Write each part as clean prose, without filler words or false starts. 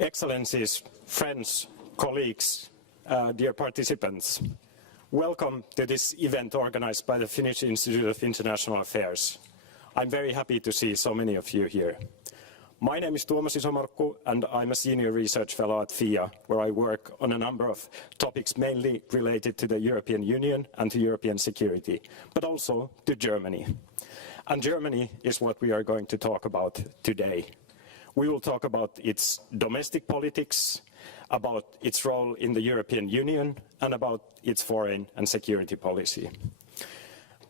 Excellencies, friends, colleagues, dear participants, welcome to this event organized by the Finnish Institute of International Affairs. I'm very happy to see so many of you here. My name is Tuomas Isomarkku and I'm a senior research fellow at FIA, where I work on a number of topics mainly related to the European Union and to European security, but also to Germany. And Germany is what we are going to talk about today. We will talk about its domestic politics, about its role in the European Union, and about its foreign and security policy.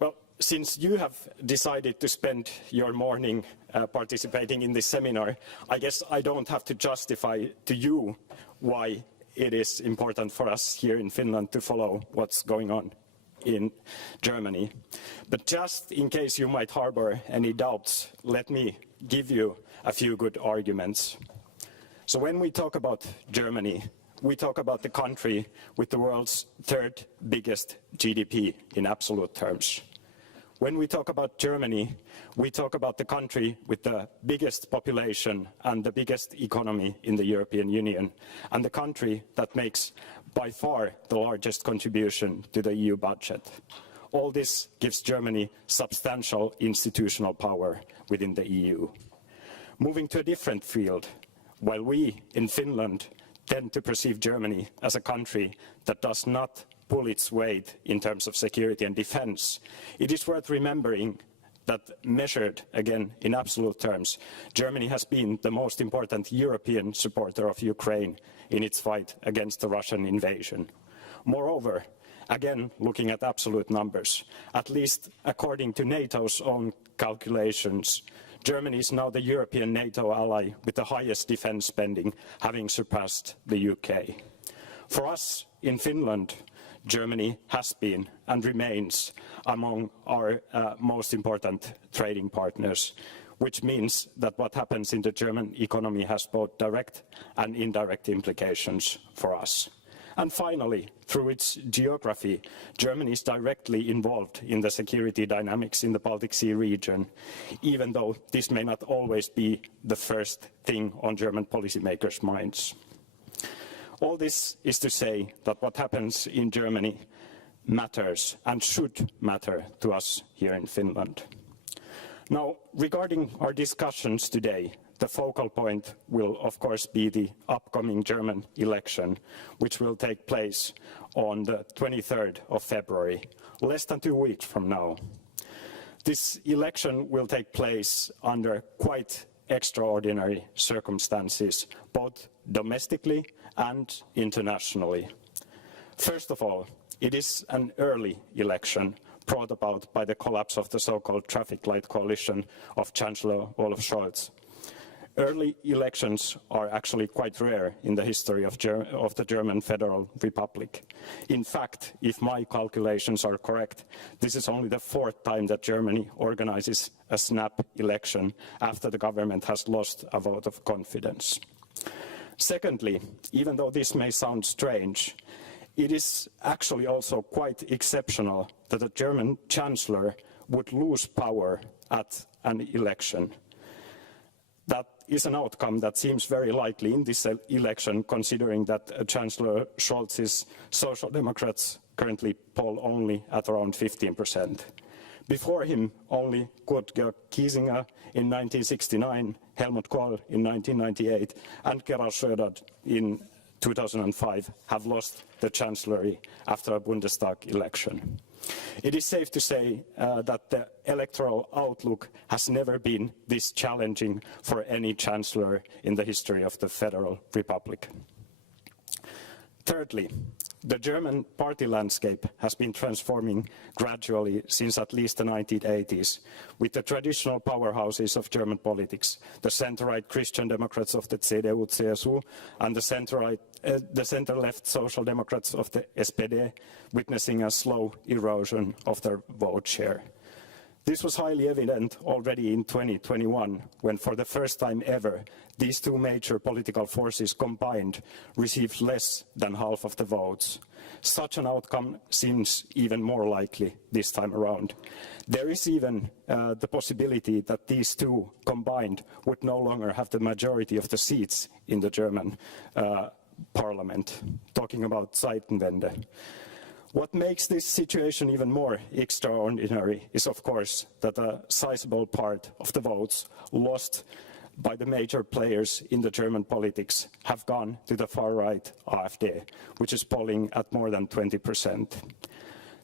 Well, since you have decided to spend your morning participating in this seminar, I guess I don't have to justify to you why it is important for us here in Finland to follow what's going on in Germany. But just in case you might harbor any doubts, let me give you a few good arguments. So when we talk about Germany, we talk about the country with the world's third biggest GDP in absolute terms. When we talk about Germany, we talk about the country with the biggest population and the biggest economy in the European Union, and the country that makes by far the largest contribution to the EU budget. All this gives Germany substantial institutional power within the EU. Moving to a different field, while we in Finland tend to perceive Germany as a country that does not pull its weight in terms of security and defense, it is worth remembering that measured again in absolute terms, Germany has been the most important European supporter of Ukraine in its fight against the Russian invasion. Moreover, again looking at absolute numbers, at least according to NATO's own calculations, Germany is now the European NATO ally with the highest defense spending, having surpassed the UK. For us in Finland, Germany has been and remains among our most important trading partners, which means that what happens in the German economy has both direct and indirect implications for us. And finally, through its geography, Germany is directly involved in the security dynamics in the Baltic Sea region, even though this may not always be the first thing on German policymakers' minds. All this is to say that what happens in Germany matters and should matter to us here in Finland. Now, regarding our discussions today, the focal point will, of course, be the upcoming German election, which will take place on the 23rd of February, less than 2 weeks from now. This election will take place under quite extraordinary circumstances, both domestically and internationally. First of all, it is an early election brought about by the collapse of the so-called traffic light coalition of Chancellor Olaf Scholz. Early elections are actually quite rare in the history of the German Federal Republic. In fact, if my calculations are correct, this is only the 4th time that Germany organizes a snap election after the government has lost a vote of confidence. Secondly, even though this may sound strange, it is actually also quite exceptional that a German chancellor would lose power at an election. That is an outcome that seems very likely in this election, considering that Chancellor Scholz's Social Democrats currently poll only at around 15%. Before him, only Kurt Georg Kiesinger in 1969, Helmut Kohl in 1998, and Gerhard Schröder in 2005 have lost the chancellery after a Bundestag election. It is safe to say that the electoral outlook has never been this challenging for any chancellor in the history of the Federal Republic. Thirdly, the German party landscape has been transforming gradually since at least the 1980s, with the traditional powerhouses of German politics, the center-right Christian Democrats of the CDU-CSU and the center-left Social Democrats of the SPD witnessing a slow erosion of their vote share. This was highly evident already in 2021, when for the first time ever, these two major political forces combined received less than half of the votes. Such an outcome seems even more likely this time around. There is even the possibility that these two combined would no longer have the majority of the seats in the German parliament, talking about Zeitenwende. What makes this situation even more extraordinary is, of course, that a sizable part of the votes lost by the major players in the German politics have gone to the far-right AfD, which is polling at more than 20%.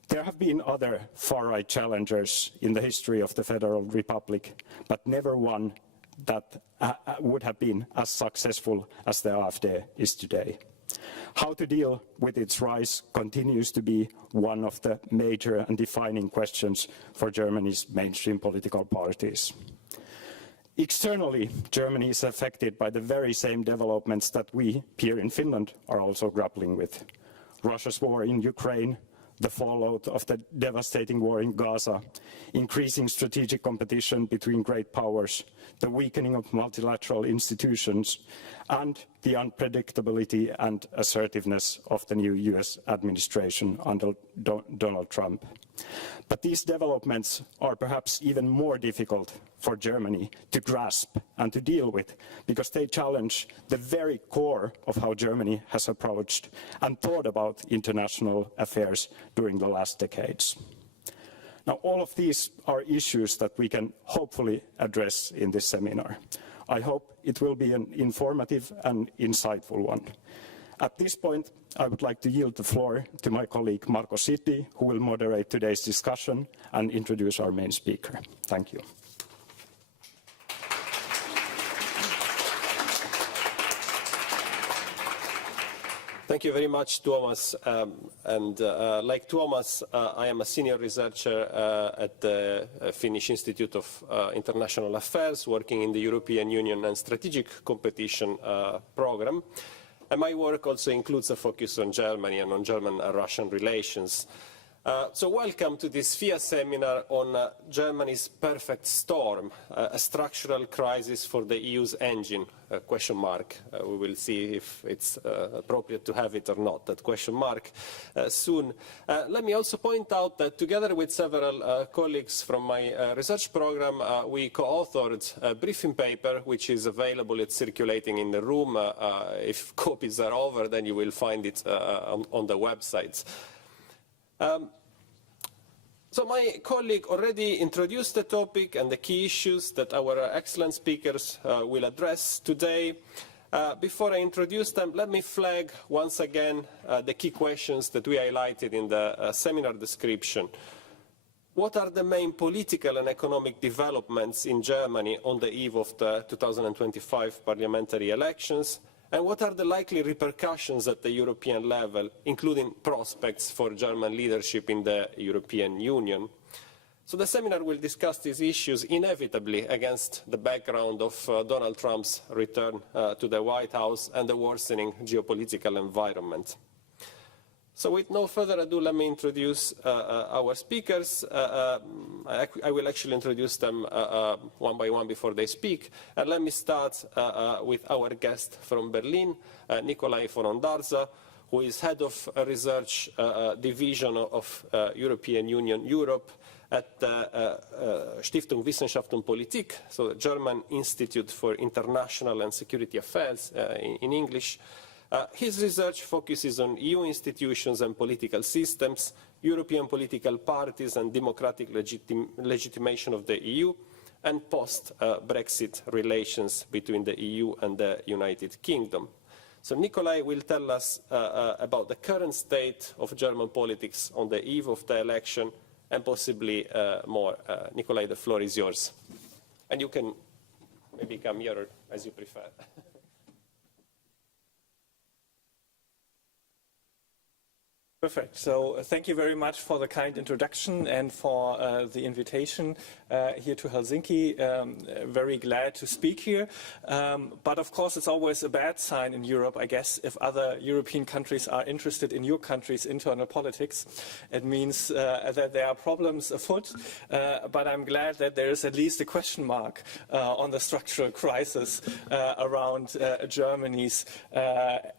There have been other far-right challengers in the history of the Federal Republic, but never one that would have been as successful as the AfD is today. How to deal with its rise continues to be one of the major and defining questions for Germany's mainstream political parties. Externally, Germany is affected by the very same developments that we here in Finland are also grappling with. Russia's war in Ukraine, the fallout of the devastating war in Gaza, increasing strategic competition between great powers, the weakening of multilateral institutions, and the unpredictability and assertiveness of the new US administration under Donald Trump. But these developments are perhaps even more difficult for Germany to grasp and to deal with, because they challenge the very core of how Germany has approached and thought about international affairs during the last decades. Now, all of these are issues that we can hopefully address in this seminar. I hope it will be an informative and insightful one. At this point, I would like to yield the floor to my colleague Marko Sitti, who will moderate today's discussion and introduce our main speaker. Thank you. Thank you very much, Tuomas. Like Tuomas, I am a senior researcher at the Finnish Institute of International Affairs, working in the European Union and Strategic Competition program. And my work also includes a focus on Germany and on German and Russian relations. So welcome to this FIA seminar on Germany's perfect storm, a structural crisis for the EU's engine, question mark. We will see if it's appropriate to have it or not, that question mark, soon. Let me also point out that together with several colleagues from my research program, we co-authored a briefing paper, which is available. It's circulating in the room. If copies are over, then you will find it on the websites. So my colleague already introduced the topic and the key issues that our excellent speakers will address today. Before I introduce them, let me flag once again the key questions that we highlighted in the seminar description. What are the main political and economic developments in Germany on the eve of the 2025 parliamentary elections? And what are the likely repercussions at the European level, including prospects for German leadership in the European Union? So the seminar will discuss these issues inevitably against the background of Donald Trump's return to the White House and the worsening geopolitical environment. So with no further ado, let me introduce our speakers. I will actually introduce them one by one before they speak. And let me start with our guest from Berlin, Nikolai von Ondarza, who is head of a research division of European Union Europe at the Stiftung Wissenschaft und Politik, so the German Institute for International and Security Affairs in English. His research focuses on EU institutions and political systems, European political parties and democratic legitimation of the EU, and post-Brexit relations between the EU and the United Kingdom. So Nikolai will tell us about the current state of German politics on the eve of the election and possibly more. Nikolai, the floor is yours. And you can maybe come here as you prefer. Perfect. So thank you very much for the kind introduction and for the invitation. here to Helsinki. Very glad to speak here. But of course, it's always a bad sign in Europe, I guess, if other European countries are interested in your country's internal politics. It means that there are problems afoot, but I'm glad that there is at least a question mark on the structural crisis around Germany's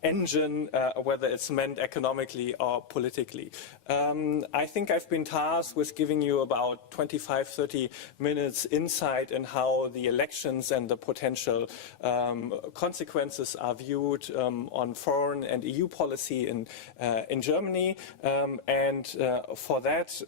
engine, whether it's meant economically or politically. I think I've been tasked with giving you about 25-30 minutes insight in how the elections and the potential consequences are viewed on foreign and EU policy in Germany. For that,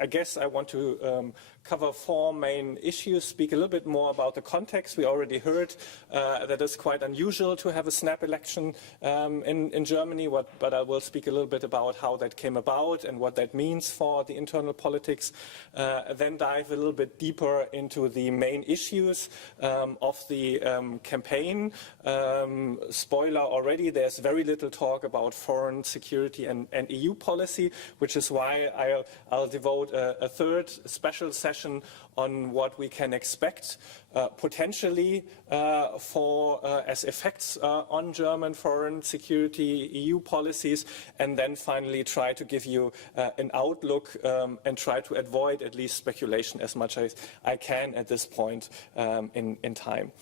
I guess I want to cover four main issues, speak a little bit more about the context. We already heard that it's quite unusual to have a snap election in Germany, but I will speak a little bit about how that came about and what that means for the internal politics. Then dive a little bit deeper into the main issues of the campaign. Spoiler already, there's very little talk about foreign security and EU policy, which is why I'll devote a third special session on what we can expect potentially as effects on German foreign security EU policies, and then finally try to give you an outlook and try to avoid at least speculation as much as I can at this point in time.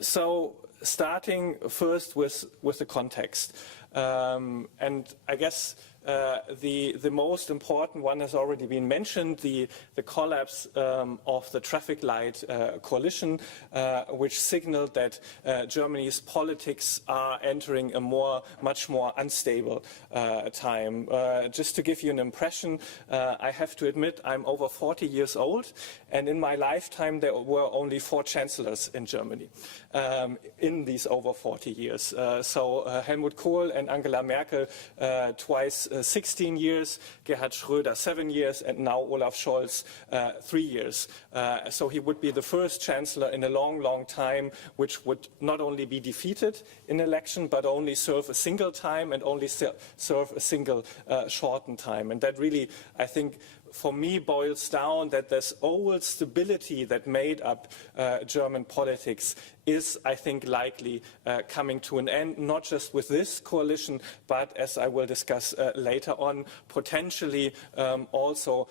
So starting first with the context. And I guess the most important one has already been mentioned, the collapse of the traffic light coalition, which signaled that Germany's politics are entering a much more unstable time. Just to give you an impression, I have to admit I'm over 40 years old, and in my lifetime there were only 4 chancellors in Germany in these over 40 years. So Helmut Kohl and Angela Merkel twice 16 years, Gerhard Schröder 7 years, and now Olaf Scholz 3 years. So he would be the first chancellor in a long time which would not only be defeated in election but only serve a single time and only serve a single shortened time. And that really, I think, for me boils down that this old stability that made up German politics is, I think, likely coming to an end, not just with this coalition, but as I will discuss later on, potentially also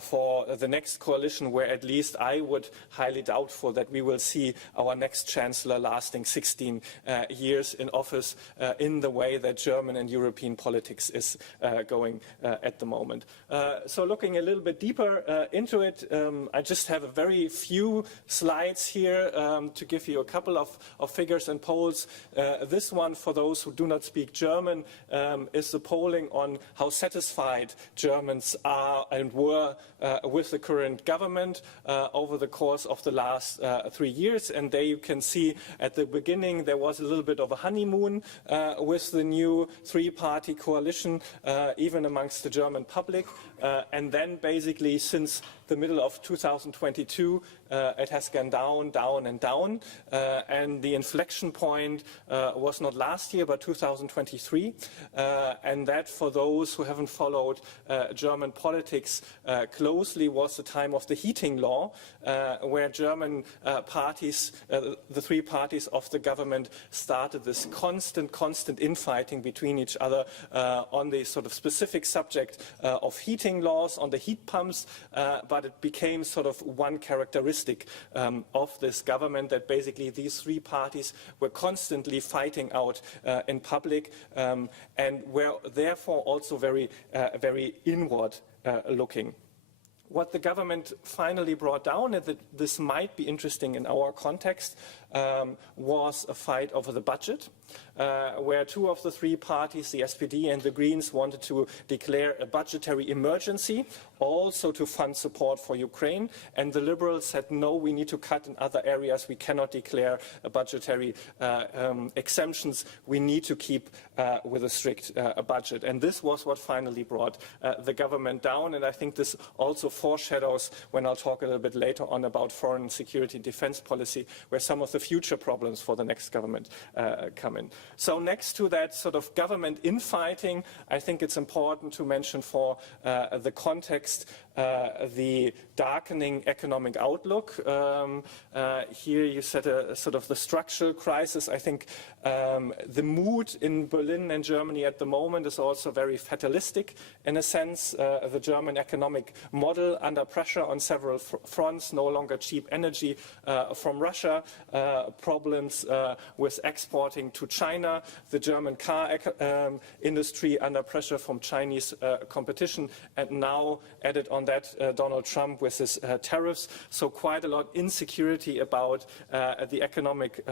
for the next coalition, where at least I would highly doubtful that we will see our next chancellor lasting 16 years in office in the way that German and European politics is going at the moment. So looking a little bit deeper into it, I just have a very few slides here to give you a couple of figures and polls. This one, for those who do not speak German, is the polling on how satisfied Germans are and were with the current government over the course of the last 3 years. And there you can see at the beginning there was a little bit of a honeymoon with the new 3-party coalition, even amongst the German public. And then basically since the middle of 2022, it has gone down and down. And the inflection point was not last year, but 2023. And that, for those who haven't followed German politics closely, was the time of the heating law, where German parties, the 3 parties of the government, started this constant infighting between each other on the sort of specific subject of heating laws, on the heat pumps, but it became sort of one characteristic of this government, that basically these 3 parties were constantly fighting out in public and were therefore also very inward looking. What the government finally brought down, and that this might be interesting in our context, was a fight over the budget, where 2 of the 3 parties, the SPD and the Greens, wanted to declare a budgetary emergency, also to fund support for Ukraine, and the Liberals said, no, we need to cut in other areas, we cannot declare a budgetary exemptions, we need to keep with a strict budget. And this was what finally brought the government down, and I think this also foreshadows, when I'll talk a little bit later on about foreign security and defense policy, where some of the future problems for the next government come in. So next to that sort of government infighting, I think it's important to mention for the context the darkening economic outlook. Here you said sort of the structural crisis. I think the mood in Berlin and Germany at the moment is also very fatalistic in a sense. The German economic model under pressure on several fronts, no longer cheap energy from Russia, problems with exporting to China, the German car industry under pressure from Chinese competition, and now added on that Donald Trump with his tariffs. So quite a lot of insecurity about the economic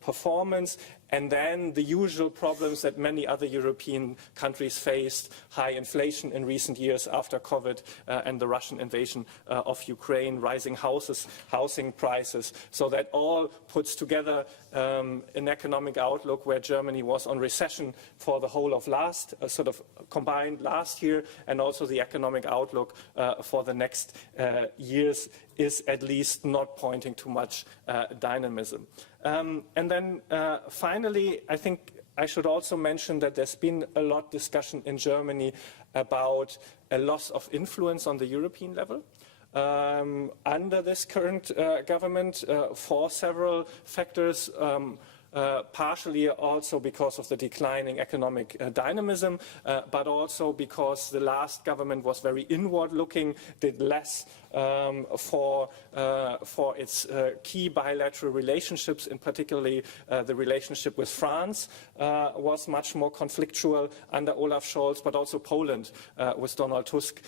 performance. And then the usual problems that many other European countries faced, high inflation in recent years after COVID and the Russian invasion of Ukraine, rising housing prices. So that all puts together an economic outlook where Germany was on recession for the whole of sort of combined last year, and also the economic outlook for the next years is at least not pointing to much dynamism. And then finally, I think I should also mention that there's been a lot of discussion in Germany about a loss of influence on the European level. Under this current government for several factors, partially also because of the declining economic dynamism, but also because the last government was very inward-looking, did less for its key bilateral relationships, in particularly the relationship with France was much more conflictual under Olaf Scholz, but also Poland with Donald Tusk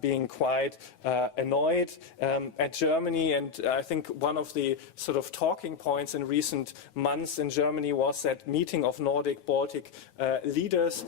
being quite annoyed at Germany. And I think one of the sort of talking points in recent months in Germany was that meeting of Nordic-Baltic leaders,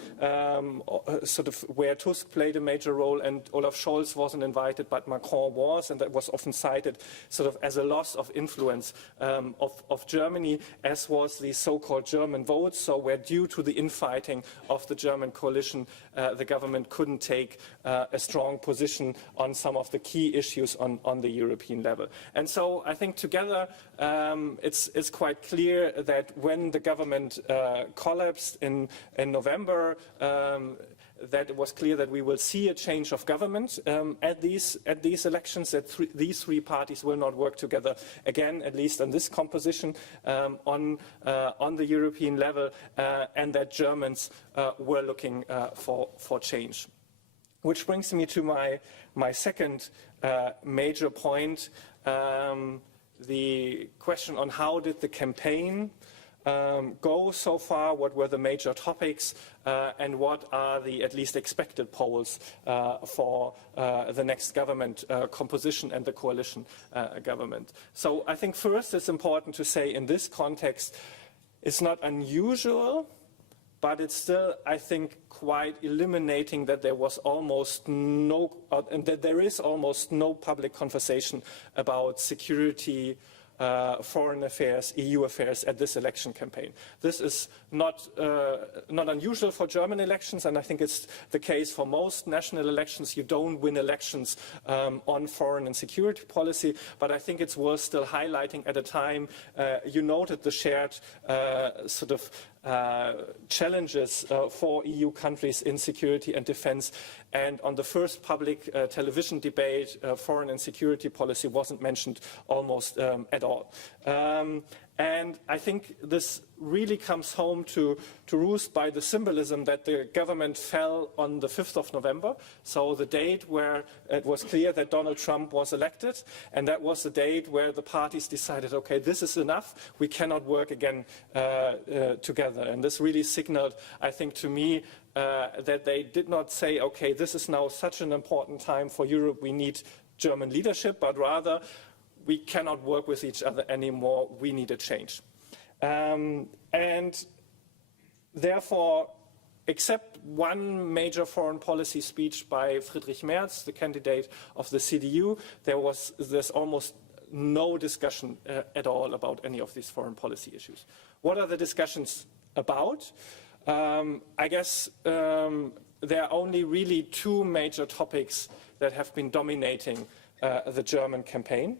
sort of where Tusk played a major role and Olaf Scholz wasn't invited, but Macron was, and that was often cited sort of as a loss of influence of Germany, as was the so-called German votes. So where due to the infighting of the German coalition, the government couldn't take a strong position on some of the key issues on the European level. And so I think together it's quite clear that when the government collapsed in November, that it was clear that we will see a change of government at these elections, that these three parties will not work together again, at least on this composition on the European level, and that Germans were looking for change. Which brings me to my second major point, the question on how did the campaign go so far, what were the major topics, and what are the at least expected polls for the next government composition and the coalition government. So I think first it's important to say in this context it's not unusual, but it's still, I think, quite eliminating that there was almost no, and that there is almost no public conversation about security, foreign affairs, EU affairs at this election campaign. This is not unusual for German elections, and I think it's the case for most national elections. You don't win elections on foreign and security policy, but I think it's worth still highlighting at a time. You noted the shared sort of challenges for EU countries in security and defense. And on the first public television debate, foreign and security policy wasn't mentioned almost at all. And I think this really comes home to roost by the symbolism that the government fell on the 5th of November, so the date where it was clear that Donald Trump was elected, and that was the date where the parties decided, okay, this is enough, we cannot work again together. And this really signaled, I think, to me, that they did not say, okay, this is now such an important time for Europe, we need German leadership, but rather, we cannot work with each other anymore, we need a change. And therefore, except one major foreign policy speech by Friedrich Merz, the candidate of the CDU, there's almost no discussion at all about any of these foreign policy issues. What are the discussions about? I guess there are only really two major topics that have been dominating the German campaign.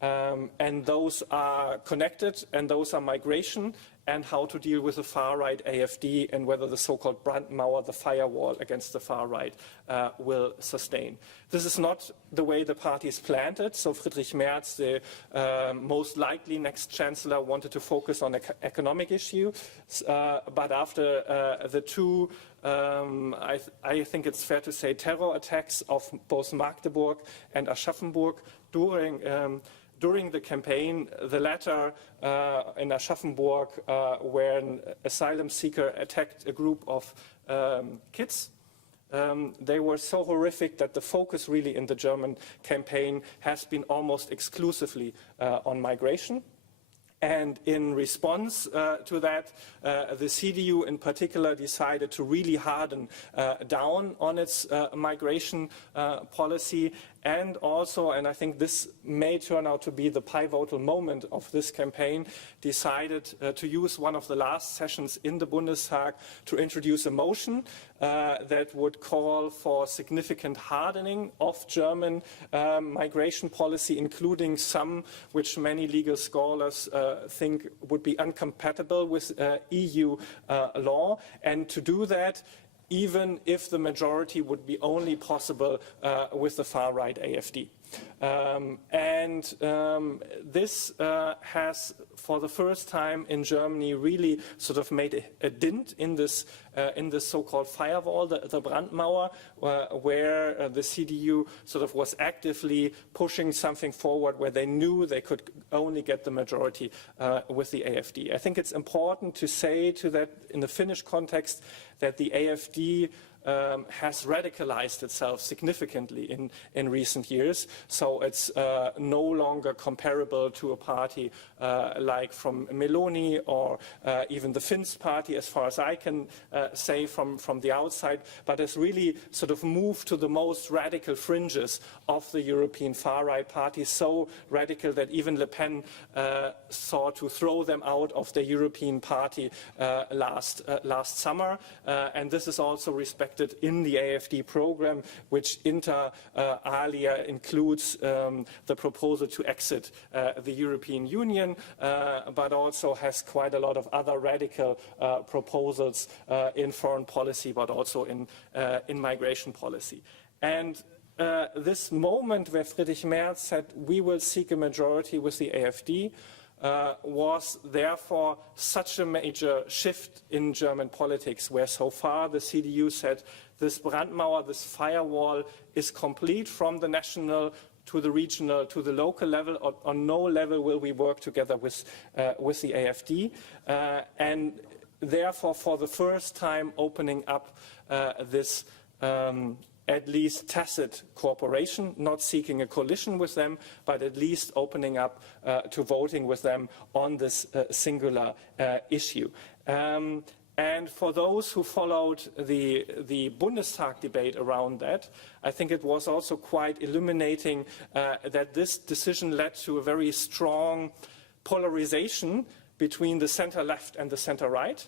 and those are connected, and those are migration, and how to deal with the far-right AfD, and whether the so-called Brandmauer, the firewall against the far-right, will sustain. This is not the way the parties planned it. So Friedrich Merz, the most likely next chancellor, wanted to focus on economic issues, but after the two, I think it's fair to say, terror attacks of both Magdeburg and Aschaffenburg during the campaign, the latter in Aschaffenburg, where an asylum seeker attacked a group of kids. They were so horrific that the focus really in the German campaign has been almost exclusively on migration. And in response to that, the CDU in particular decided to really harden down on its migration policy, and also, and I think this may turn out to be the pivotal moment of this campaign, decided to use one of the last sessions in the Bundestag to introduce a motion that would call for significant hardening of German migration policy, including some which many legal scholars think would be incompatible with EU law, and to do that even if the majority would be only possible with the far-right AfD. This has, for the first time in Germany, really sort of made a dent in this so-called firewall, the Brandmauer, where the CDU sort of was actively pushing something forward where they knew they could only get the majority with the AfD. I think it's important to say to that in the Finnish context that the AfD has radicalized itself significantly in recent years. So it's no longer comparable to a party like from Meloni or even the Finns party, as far as I can say from the outside, but has really sort of moved to the most radical fringes of the European far-right parties, so radical that even Le Pen sought to throw them out of the European party last summer. And this is also respected in the AfD program, which inter alia includes the proposal to exit the European Union, but also has quite a lot of other radical proposals in foreign policy, but also in migration policy. And this moment where Friedrich Merz said, we will seek a majority with the AfD, was therefore such a major shift in German politics, where so far the CDU said this Brandmauer, this firewall, is complete from the national to the regional to the local level. On no level will we work together with the AfD, and therefore for the first time opening up this at least tacit cooperation, not seeking a coalition with them, but at least opening up to voting with them on this singular issue. And for those who followed the Bundestag debate around that, I think it was also quite illuminating that this decision led to a very strong polarization between the center-left and the center-right.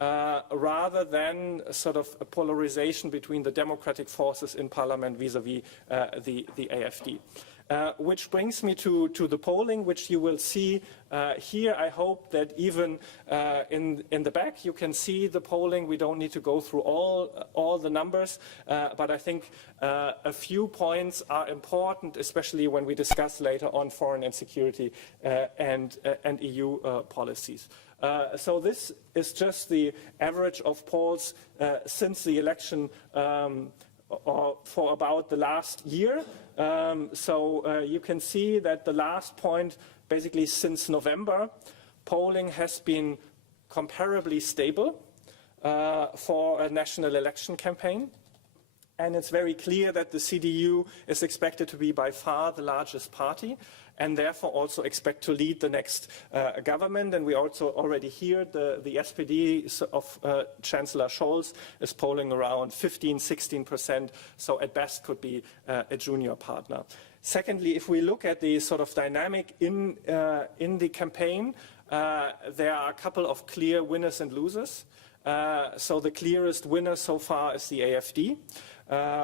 Rather than sort of a polarization between the democratic forces in parliament vis-à-vis the AfD. Which brings me to the polling, which you will see here. I hope that even in the back you can see the polling. We don't need to go through all the numbers, but I think a few points are important, especially when we discuss later on foreign and security and EU policies. So this is just the average of polls since the election for about the last year. You can see that the last point, basically since November, polling has been comparably stable for a national election campaign. And it's very clear that the CDU is expected to be by far the largest party, and therefore also expect to lead the next government. And we also already hear the SPD of Chancellor Scholz is polling around 15–16%, so at best could be a junior partner. Secondly, if we look at the sort of dynamic in the campaign, there are a couple of clear winners and losers. So the clearest winner so far is the AfD.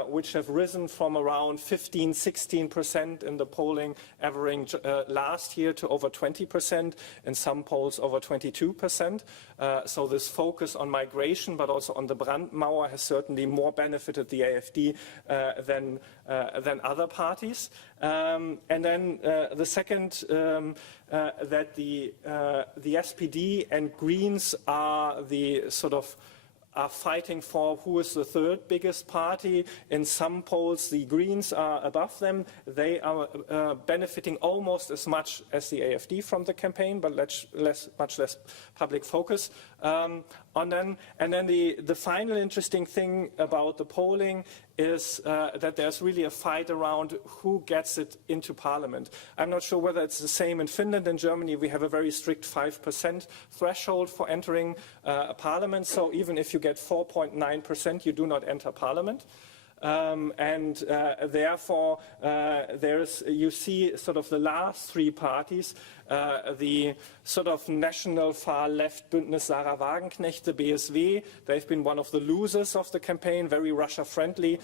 Which have risen from around 15–16% in the polling average last year to over 20%, in some polls over 22%. So this focus on migration, but also on the Brandmauer, has certainly more benefited the AfD than other parties. And then the second, that the SPD and Greens are the sort of are fighting for who is the third biggest party. In some polls, the Greens are above them. They are benefiting almost as much as the AfD from the campaign, but much less public focus on them. And then the final interesting thing about the polling is that there's really a fight around who gets it into parliament. I'm not sure whether it's the same in Finland. In Germany, we have a very strict 5% threshold for entering a parliament. So even if you get 4.9%, you do not enter parliament. Therefore, you see sort of the last three parties, the sort of national far left Bündnis Sarah Wagenknecht, the BSW. They've been one of the losers of the campaign, very Russia-friendly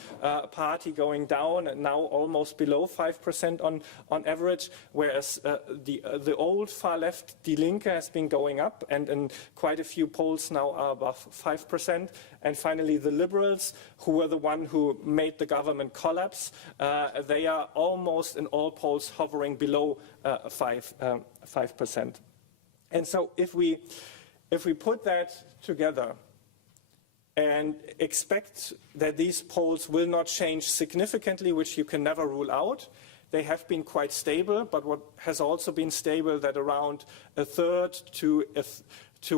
party, going down and now almost below 5% on average, whereas the old far left Die Linke has been going up, and in quite a few polls now are above 5%. And finally, the Liberals, who were the one who made the government collapse, they are almost in all polls hovering below 5%. And so if we put that together and expect that these polls will not change significantly, which you can never rule out, they have been quite stable, but what has also been stable, that around a third to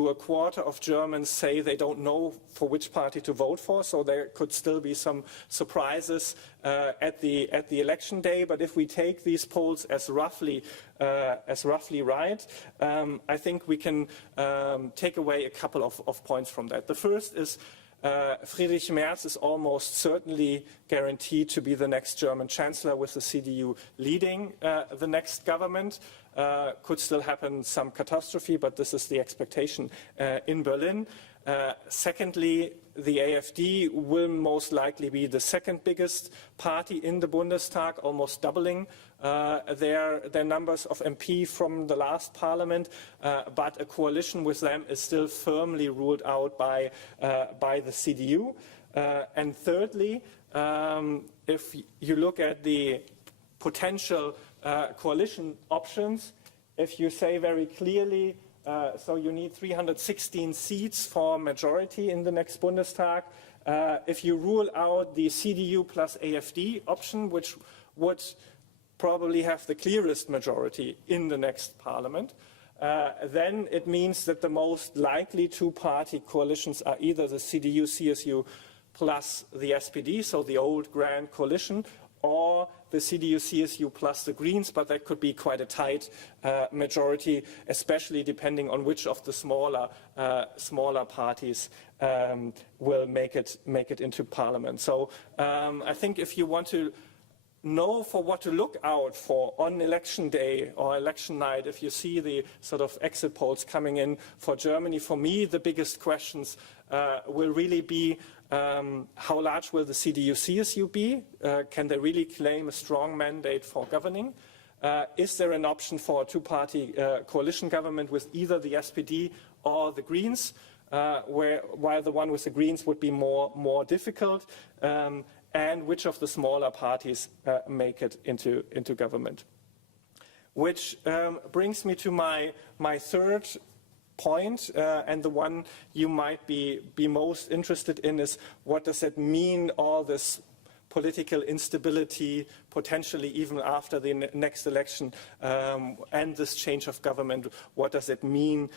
a quarter of Germans say they don't know for which party to vote for, so there could still be some surprises at the election day. But if we take these polls as roughly right, I think we can take away a couple of points from that. The first is Friedrich Merz is almost certainly guaranteed to be the next German chancellor, with the CDU leading the next government. Could still happen some catastrophe, but this is the expectation in Berlin. Secondly, the AfD will most likely be the second biggest party in the Bundestag, almost doubling their numbers of MP from the last parliament, but a coalition with them is still firmly ruled out by the CDU. And thirdly, if you look at the potential coalition options, if you say very clearly, so you need 316 seats for majority in the next Bundestag. If you rule out the CDU plus AfD option, which would probably have the clearest majority in the next parliament, then it means that the most likely two-party coalitions are either the CDU-CSU plus the SPD, so the old grand coalition, or the CDU-CSU plus the Greens, but that could be quite a tight majority, especially depending on which of the smaller parties will make it into parliament. So I think if you want to know for what to look out for on election day or election night, if you see the sort of exit polls coming in for Germany, for me the biggest questions will really be how large will the CDU-CSU be? Can they really claim a strong mandate for governing? Is there an option for a two-party coalition government with either the SPD or the Greens, while the one with the Greens would be more difficult? And which of the smaller parties make it into government? Which brings me to my third point, and the one you might be most interested in is, what does it mean, all this political instability, potentially even after the next election, and this change of government? What does it mean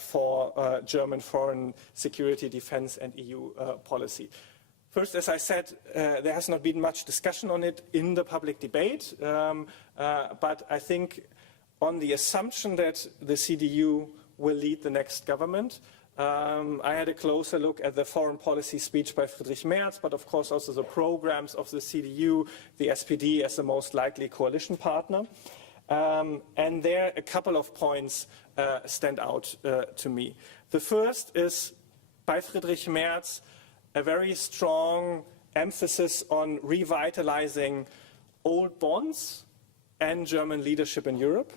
for German foreign security, defense and EU policy? First, as I said, there has not been much discussion on it in the public debate, but I think on the assumption that the CDU will lead the next government, I had a closer look at the foreign policy speech by Friedrich Merz, but of course also the programs of the CDU, the SPD as the most likely coalition partner. And there a couple of points stand out to me. The first is, by Friedrich Merz a very strong emphasis on revitalizing old bonds and German leadership in Europe.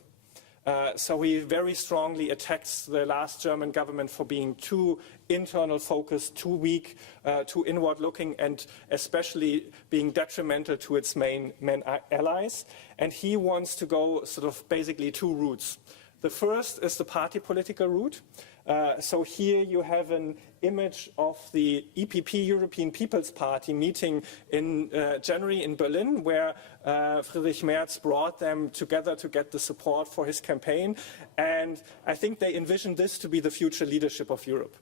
So he very strongly attacks the last German government for being too internal focused, too weak, too inward looking, and especially being detrimental to its main allies. And he wants to go sort of basically two routes. The first is the party political route. So here you have an image of the EPP, European People's Party, meeting in January in Berlin, where Friedrich Merz brought them together to get the support for his campaign. And I think they envisioned this to be the future leadership of Europe.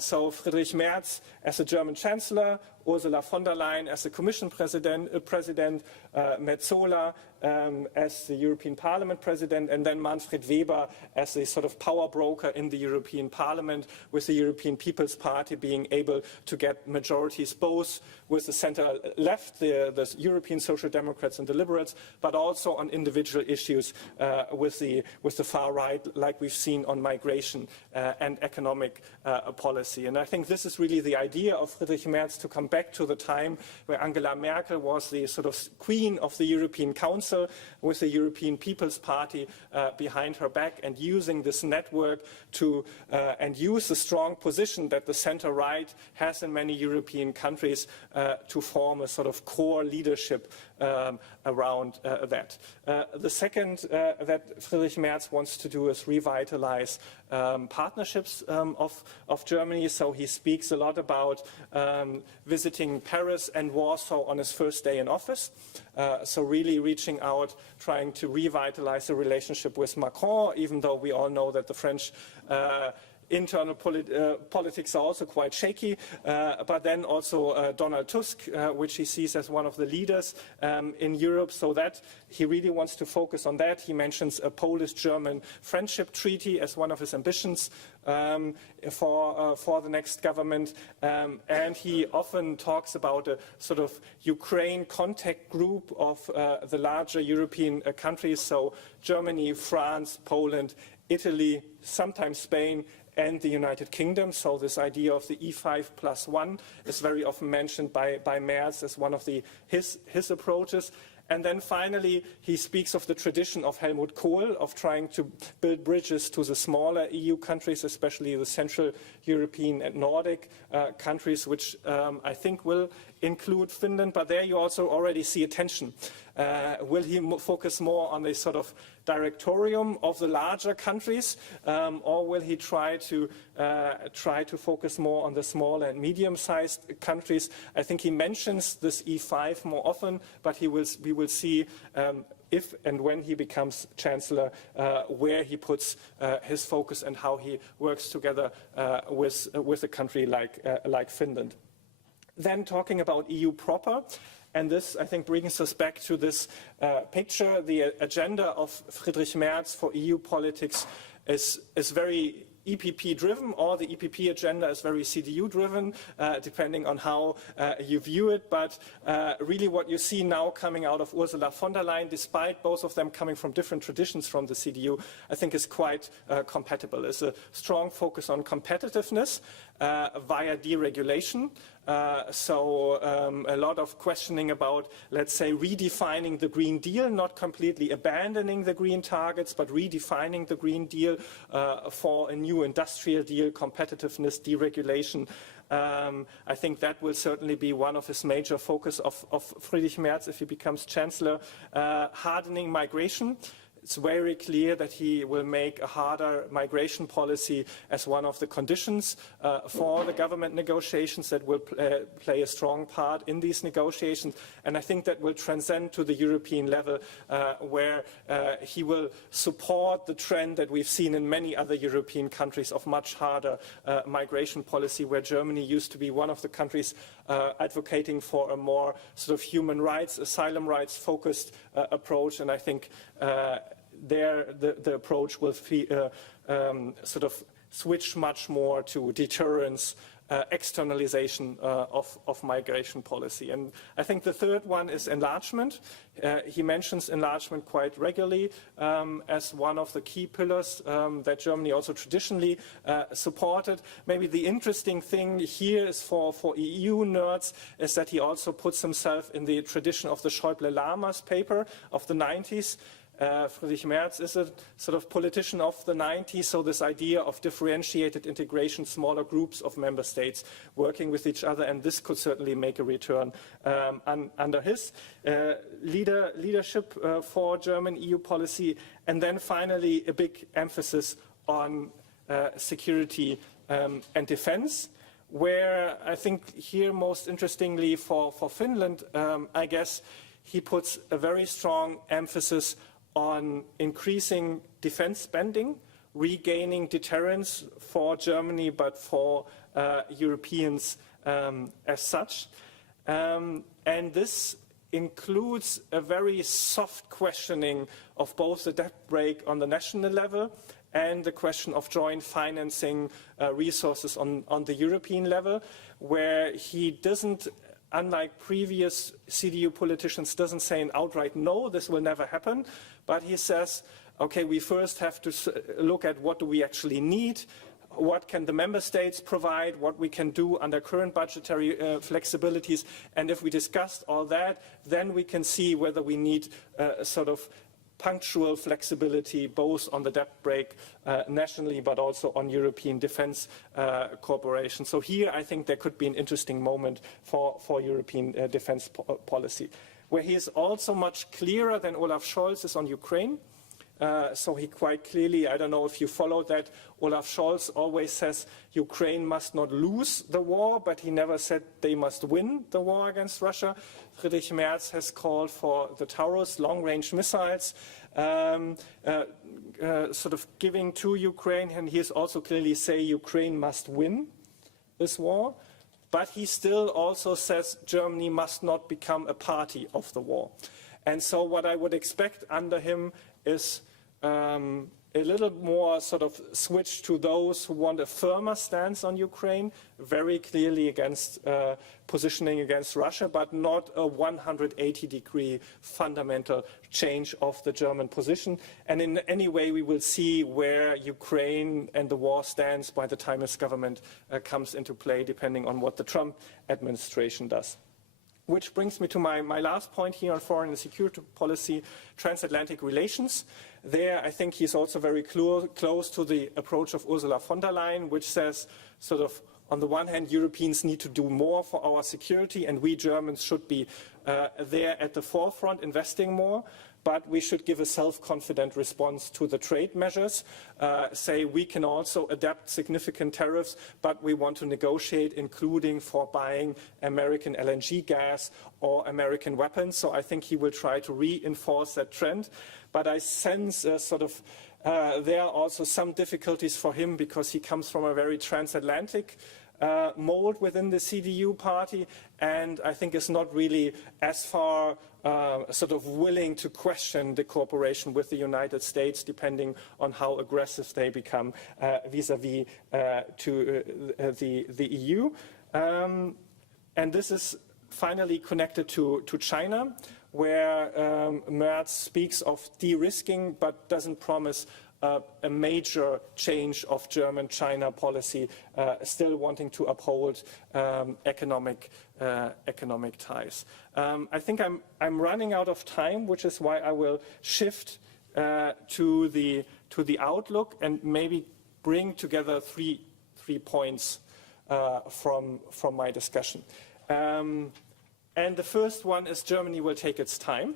So Friedrich Merz as a German Chancellor, Ursula von der Leyen as the Commission President, Metsola as the European Parliament President, and then Manfred Weber as the sort of power broker in the European Parliament, with the European People's Party being able to get majorities both with the center-left, the European Social Democrats and the Liberals, but also on individual issues with the far right, like we've seen on migration and economic policy. And I think this is really the idea of Friedrich Merz, to come back to the time where Angela Merkel was the sort of queen of the European Council with the European People's Party behind her back, and using this network to and use the strong position that the center-right has in many European countries to form a sort of core leadership around that. The second that Friedrich Merz wants to do is revitalize partnerships of Germany. So he speaks a lot about visiting Paris and Warsaw on his first day in office. So really reaching out, trying to revitalize the relationship with Macron, even though we all know that the French internal politics are also quite shaky, but then also Donald Tusk, which he sees as one of the leaders in Europe, so that he really wants to focus on that. He mentions a Polish-German friendship treaty as one of his ambitions for the next government, and he often talks about a sort of Ukraine contact group of the larger European countries, so Germany, France, Poland, Italy, sometimes Spain, and the United Kingdom. So this idea of the E5+1 is very often mentioned by Merz as one of his approaches. And then finally, he speaks of the tradition of Helmut Kohl of trying to build bridges to the smaller EU countries, especially the Central European and Nordic countries, which I think will include Finland. But there you also already see a tension. Will he focus more on the sort of directorium of the larger countries, or will he try to focus more on the small and medium-sized countries? I think he mentions this E5 more often, but we will see if and when he becomes chancellor, where he puts his focus and how he works together with a country like Finland. Then talking about EU proper. And this, I think, brings us back to this picture. The agenda of Friedrich Merz for EU politics is very EPP-driven, or the EPP agenda is very CDU-driven, depending on how you view it. But really what you see now coming out of Ursula von der Leyen, despite both of them coming from different traditions from the CDU, I think is quite compatible. There's a strong focus on competitiveness via deregulation. So a lot of questioning about, let's say, redefining the Green Deal, not completely abandoning the green targets, but redefining the Green Deal for a new industrial deal, competitiveness, deregulation. I think that will certainly be one of his major focus of Friedrich Merz if he becomes chancellor. Hardening migration. It's very clear that he will make a harder migration policy as one of the conditions for the government negotiations that will play a strong part in these negotiations. And I think that will transcend to the European level, where he will support the trend that we've seen in many other European countries of much harder migration policy, where Germany used to be one of the countries advocating for a more sort of human rights, asylum rights focused approach. And I think there the approach will sort of switch much more to deterrence, externalization of migration policy. And I think the third one is enlargement. He mentions enlargement quite regularly as one of the key pillars that Germany also traditionally supported. Maybe the interesting thing here is for EU nerds is that he also puts himself in the tradition of the Schäuble-Lamas paper of the 90s. Friedrich Merz is a sort of politician of the 90s, so this idea of differentiated integration, smaller groups of member states working with each other, and this could certainly make a return under his leadership for German EU policy. And then finally, a big emphasis on security and defense, where I think here most interestingly for Finland, I guess he puts a very strong emphasis on increasing defense spending, regaining deterrence for Germany, but for Europeans as such. And this includes a very soft questioning of both the debt brake on the national level and the question of joint financing resources on the European level, where he doesn't, unlike previous CDU politicians, doesn't say an outright no, this will never happen, but he says, okay, we first have to look at what do we actually need, what can the member states provide, what we can do under current budgetary flexibilities, and if we discussed all that, then we can see whether we need sort of punctual flexibility both on the debt brake nationally but also on European defense cooperation. So here I think there could be an interesting moment for European defense policy. Where he is also much clearer than Olaf Scholz is on Ukraine. So he quite clearly, I don't know if you followed that, Olaf Scholz always says Ukraine must not lose the war, but he never said they must win the war against Russia. Friedrich Merz has called for the Taurus long-range missiles, sort of giving to Ukraine, and he has also clearly say Ukraine must win this war. But he still also says Germany must not become a party of the war. And so what I would expect under him is a little more sort of switch to those who want a firmer stance on Ukraine, very clearly against positioning against Russia, but not a 180-degree fundamental change of the German position. And in any way, we will see where Ukraine and the war stands by the time his government comes into play, depending on what the Trump administration does. Which brings me to my last point here on foreign and security policy, transatlantic relations. There, I think he's also very close to the approach of Ursula von der Leyen, which says, sort of, on the one hand, Europeans need to do more for our security, and we Germans should be there at the forefront, investing more. But we should give a self-confident response to the trade measures, say we can also adapt significant tariffs, but we want to negotiate, including for buying American LNG gas or American weapons. So I think he will try to reinforce that trend. But I sense sort of there are also some difficulties for him because he comes from a very transatlantic mold within the CDU party, and I think is not really as far sort of willing to question the cooperation with the United States, depending on how aggressive they become vis-à-vis to the EU. And this is finally connected to China, where Merz speaks of de-risking but doesn't promise a major change of German-China policy, still wanting to uphold economic ties. I think I'm running out of time, which is why I will shift to the outlook and maybe bring together three points from my discussion. And the first one is Germany will take its time.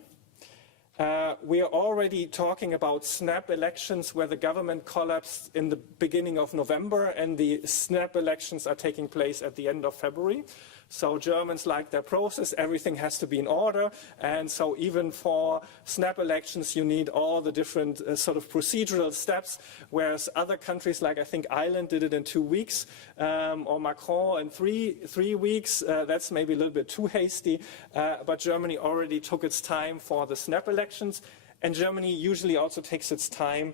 We are already talking about snap elections where the government collapsed in the beginning of November and the snap elections are taking place at the end of February. So Germans like their process, everything has to be in order, and so even for snap elections you need all the different sort of procedural steps, whereas other countries like I think Ireland did it in 2 weeks, or Macron in three weeks. That's maybe a little bit too hasty, but Germany already took its time for the snap elections. And Germany usually also takes its time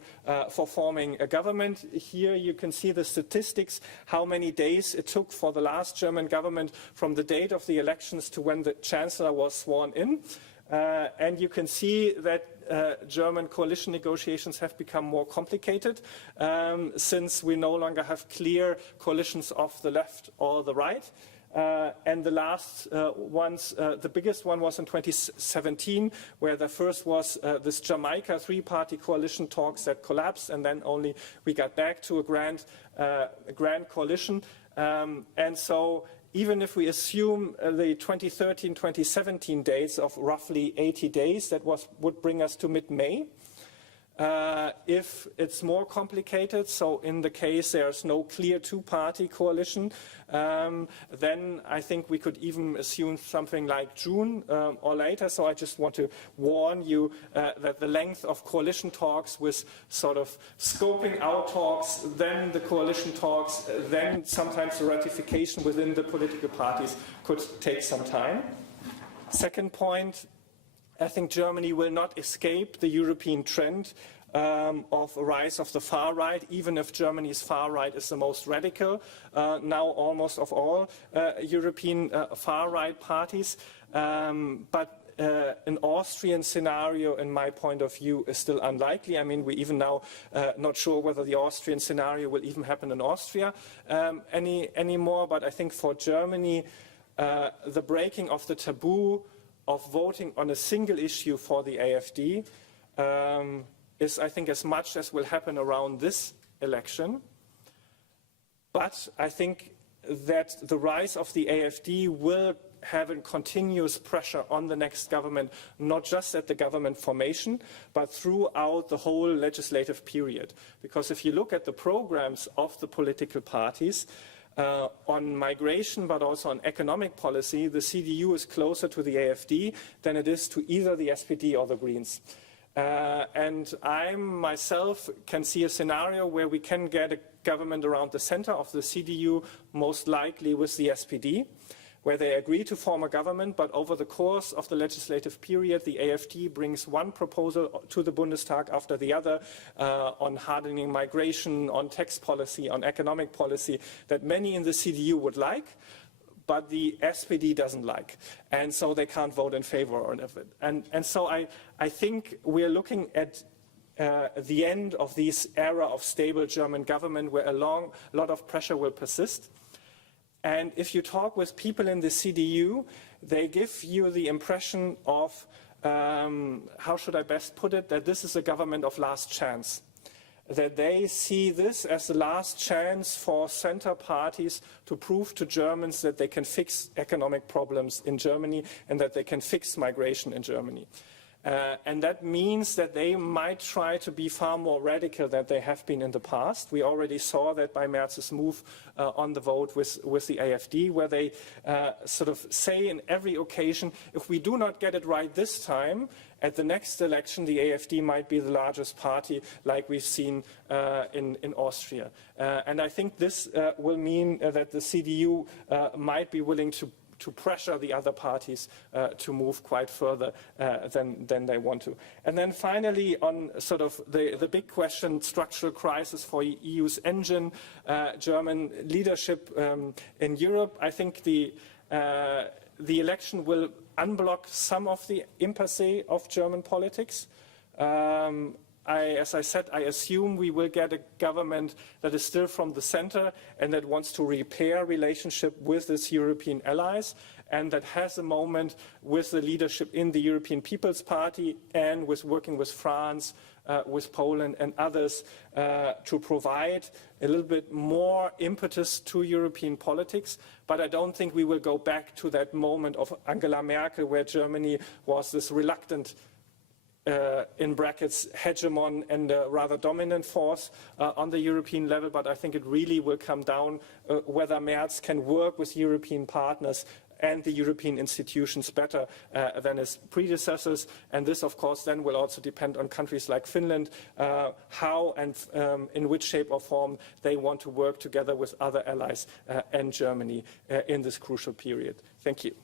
for forming a government. Here you can see the statistics, how many days it took for the last German government from the date of the elections to when the chancellor was sworn in. And you can see that German coalition negotiations have become more complicated since we no longer have clear coalitions of the left or the right. And the last ones, the biggest one was in 2017, where the first was this Jamaica three-party coalition talks that collapsed, and then only we got back to a grand coalition. And so even if we assume the 2013-2017 dates of roughly 80 days, that would bring us to mid-May. If it's more complicated, so in the case there's no clear two-party coalition, then I think we could even assume something like June or later. So I just want to warn you that the length of coalition talks with sort of scoping out talks, then the coalition talks, then sometimes the ratification within the political parties could take some time. Second point, I think Germany will not escape the European trend of a rise of the far right, even if Germany's far right is the most radical now almost of all European far right parties. But an Austrian scenario, in my point of view, is still unlikely. I mean, we're even now not sure whether the Austrian scenario will even happen in Austria anymore. But I think for Germany, the breaking of the taboo of voting on a single issue for the AfD is, I think, as much as will happen around this election. But I think that the rise of the AfD will have a continuous pressure on the next government, not just at the government formation, but throughout the whole legislative period. Because if you look at the programs of the political parties, on migration, but also on economic policy, the CDU is closer to the AfD than it is to either the SPD or the Greens. And I myself can see a scenario where we can get a government around the center of the CDU, most likely with the SPD, where they agree to form a government, but over the course of the legislative period, the AfD brings one proposal to the Bundestag after the other on hardening migration, on tax policy, on economic policy, that many in the CDU would like, but the SPD doesn't like. And so they can't vote in favor of it. And so I think we're looking at the end of this era of stable German government where a lot of pressure will persist. And if you talk with people in the CDU, they give you the impression of, how should I best put it, that this is a government of last chance. That they see this as the last chance for center parties to prove to Germans that they can fix economic problems in Germany and that they can fix migration in Germany. And that means that they might try to be far more radical than they have been in the past. We already saw that by Merz's move on the vote with the AfD, where they sort of say in every occasion, if we do not get it right this time, at the next election, the AfD might be the largest party, like we've seen in Austria. And I think this will mean that the CDU might be willing to pressure the other parties to move quite further than they want to. And then finally, on sort of the big question, structural crisis for EU's engine, German leadership in Europe, I think the election will unblock some of the impasse of German politics. As I said, I assume we will get a government that is still from the center and that wants to repair relationship with its European allies and that has a moment with the leadership in the European People's Party and with working with France, with Poland and others to provide a little bit more impetus to European politics. But I don't think we will go back to that moment of Angela Merkel where Germany was this reluctant in brackets, hegemon and a rather dominant force on the European level, but I think it really will come down whether Merz can work with European partners and the European institutions better than his predecessors. And this, of course, then will also depend on countries like Finland, how and in which shape or form they want to work together with other allies and Germany in this crucial period. Thank you.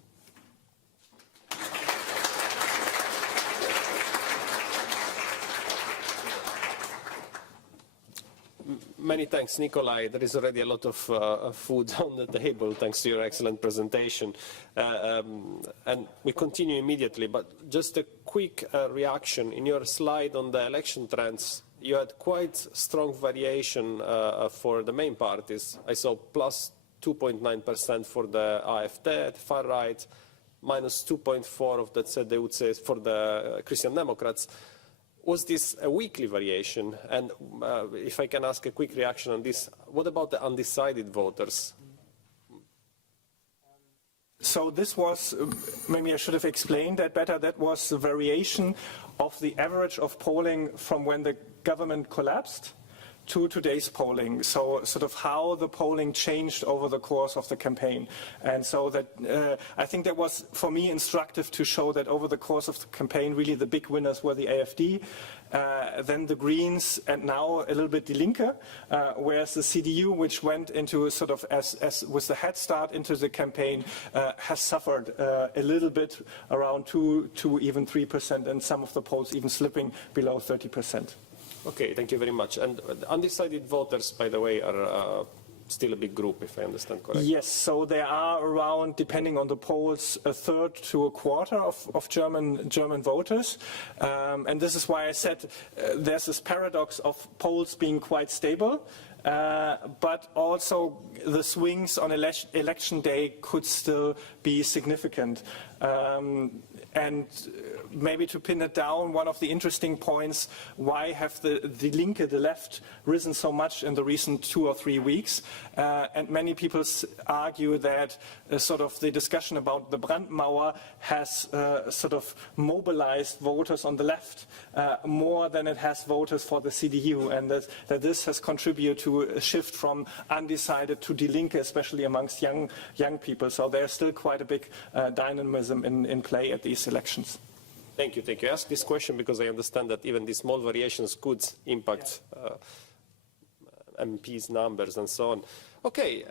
Many thanks, Nikolai. There is already a lot of food on the table thanks to your excellent presentation. And we continue immediately, but just a quick reaction. In your slide on the election trends, you had quite strong variation for the main parties. I saw plus 2.9% for the AfD, the far right, minus 2.4 of the CDU for the Christian Democrats. Was this a weekly variation? And if I can ask a quick reaction on this, what about the undecided voters? So this was, maybe I should have explained that better, that was the variation of the average of polling from when the government collapsed to today's polling, so sort of how the polling changed over the course of the campaign. And so that I think that was, for me, instructive to show that over the course of the campaign, really the big winners were the AfD, then the Greens, and now a little bit Die Linke, whereas the CDU, which went into sort of as with the head start into the campaign, has suffered a little bit, around 2 to even 3%, and some of the polls even slipping below 30%. Okay, thank you very much. And undecided voters, by the way, are still a big group, if I understand correctly. Yes, so there are around, depending on the polls, a third to a quarter of German voters. And this is why I said there's this paradox of polls being quite stable, but also the swings on election day could still be significant. And maybe to pin it down, one of the interesting points, why have the Linke, the left, risen so much in the recent 2 or 3 weeks? And many people argue that sort of the discussion about the Brandmauer has sort of mobilized voters on the left more than it has voters for the CDU, and that this has contributed to a shift from undecided to Die Linke, especially amongst young people. So there's still quite a big dynamism in play at these elections. Thank you, thank you. I ask this question because I understand that even these small variations could impact MPs' numbers and so on. Okay,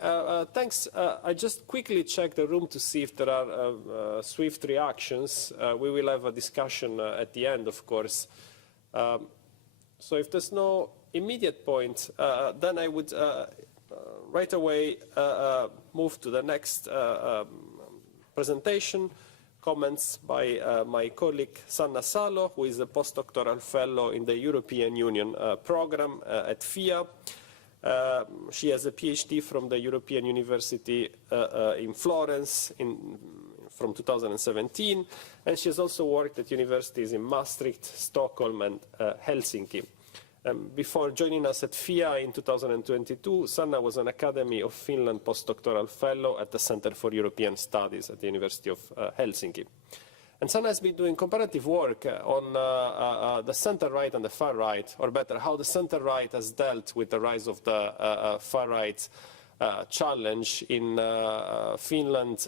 thanks. I just quickly checked the room to see if there are swift reactions. We will have a discussion at the end, of course. So if there's no immediate point, then I would right away move to the next presentation. Comments by my colleague Sanna Salo, who is a postdoctoral fellow in the European Union program at FIA. She has a PhD from the European University in Florence from 2017, and she has also worked at universities in Maastricht, Stockholm, and Helsinki. Before joining us at FIA in 2022, Sanna was an Academy of Finland postdoctoral fellow at the Center for European Studies at the University of Helsinki. And Sanna has been doing comparative work on the center-right and the far-right, or better, how the center-right has dealt with the rise of the far-right challenge in Finland,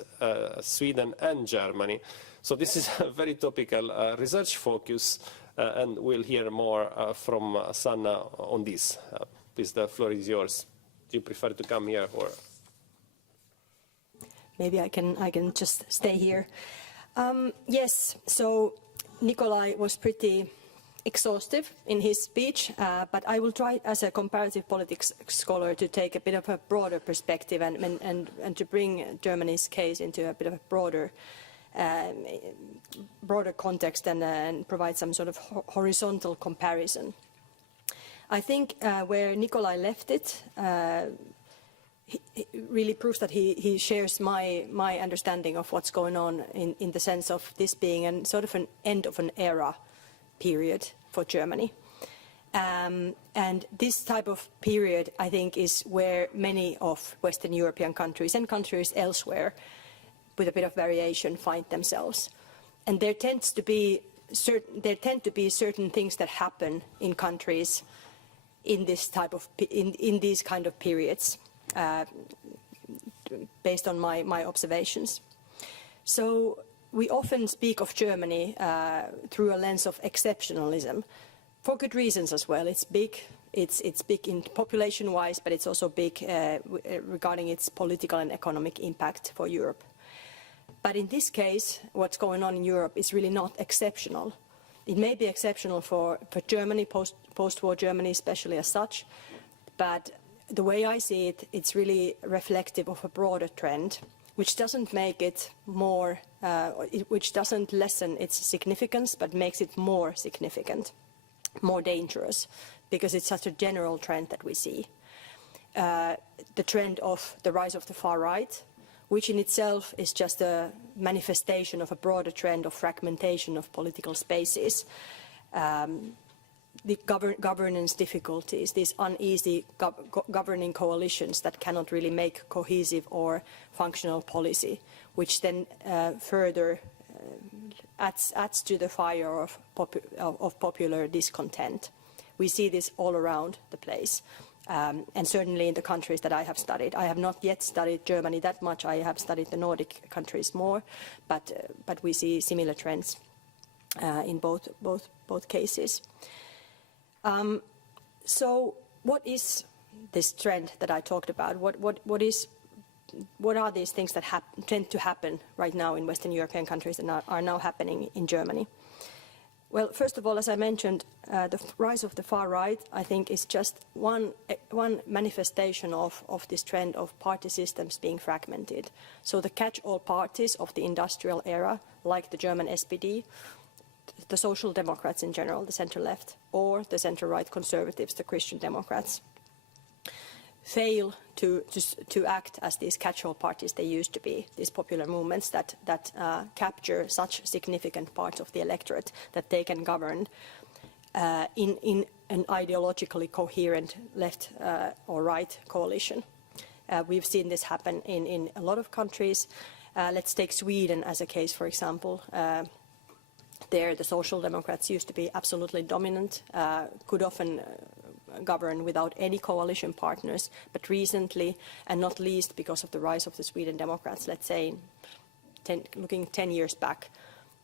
Sweden, and Germany. So this is a very topical research focus. And we'll hear more from Sanna on this. Please, the floor is yours. Do you prefer to come here or? Maybe I can just stay here. Yes, so Nikolai was pretty exhaustive in his speech, but I will try as a comparative politics scholar to take a bit of a broader perspective and to bring Germany's case into a bit of a broader context and provide some sort of horizontal comparison. I think where Nikolai left it he really proves that he shares my understanding of what's going on in the sense of this being an sort of an end of an era period for Germany. And this type of period, I think, is where many of Western European countries and countries elsewhere with a bit of variation find themselves. And there tend to be certain things that happen in countries in this type of in these kind of periods, based on my observations. So we often speak of Germany through a lens of exceptionalism, for good reasons as well. It's big. It's big in population-wise, but it's also big regarding its political and economic impact for Europe. But in this case, what's going on in Europe is really not exceptional. It may be exceptional for Germany, post-war Germany especially as such, But the way I see it, it's really reflective of a broader trend, which doesn't make it more, which doesn't lessen its significance, but makes it more significant, more dangerous, because it's such a general trend that we see. The trend of the rise of the far right, which in itself is just a manifestation of a broader trend of fragmentation of political spaces. The governance difficulties, these uneasy governing coalitions that cannot really make cohesive or functional policy, which then further adds to the fire of popular discontent. We see this all around the place, and certainly in the countries that I have studied. I have not yet studied Germany that much. I have studied the Nordic countries more, but we see similar trends in both cases. So what is this trend that I talked about? What are these things that tend to happen right now in Western European countries and are now happening in Germany? Well, first of all, as I mentioned, the rise of the far right, I think, is just one manifestation of this trend of party systems being fragmented. So the catch-all parties of the industrial era, like the German SPD, the Social Democrats in general, the center-left, or the center-right conservatives, the Christian Democrats, fail to act as these catch-all parties they used to be, these popular movements that capture such significant parts of the electorate that they can govern in an ideologically coherent left or right coalition. We've seen this happen in a lot of countries. Let's take Sweden as a case, for example. There, the Social Democrats used to be absolutely dominant, could often govern without any coalition partners, but recently, and not least because of the rise of the Sweden Democrats, let's say, looking 10 years back,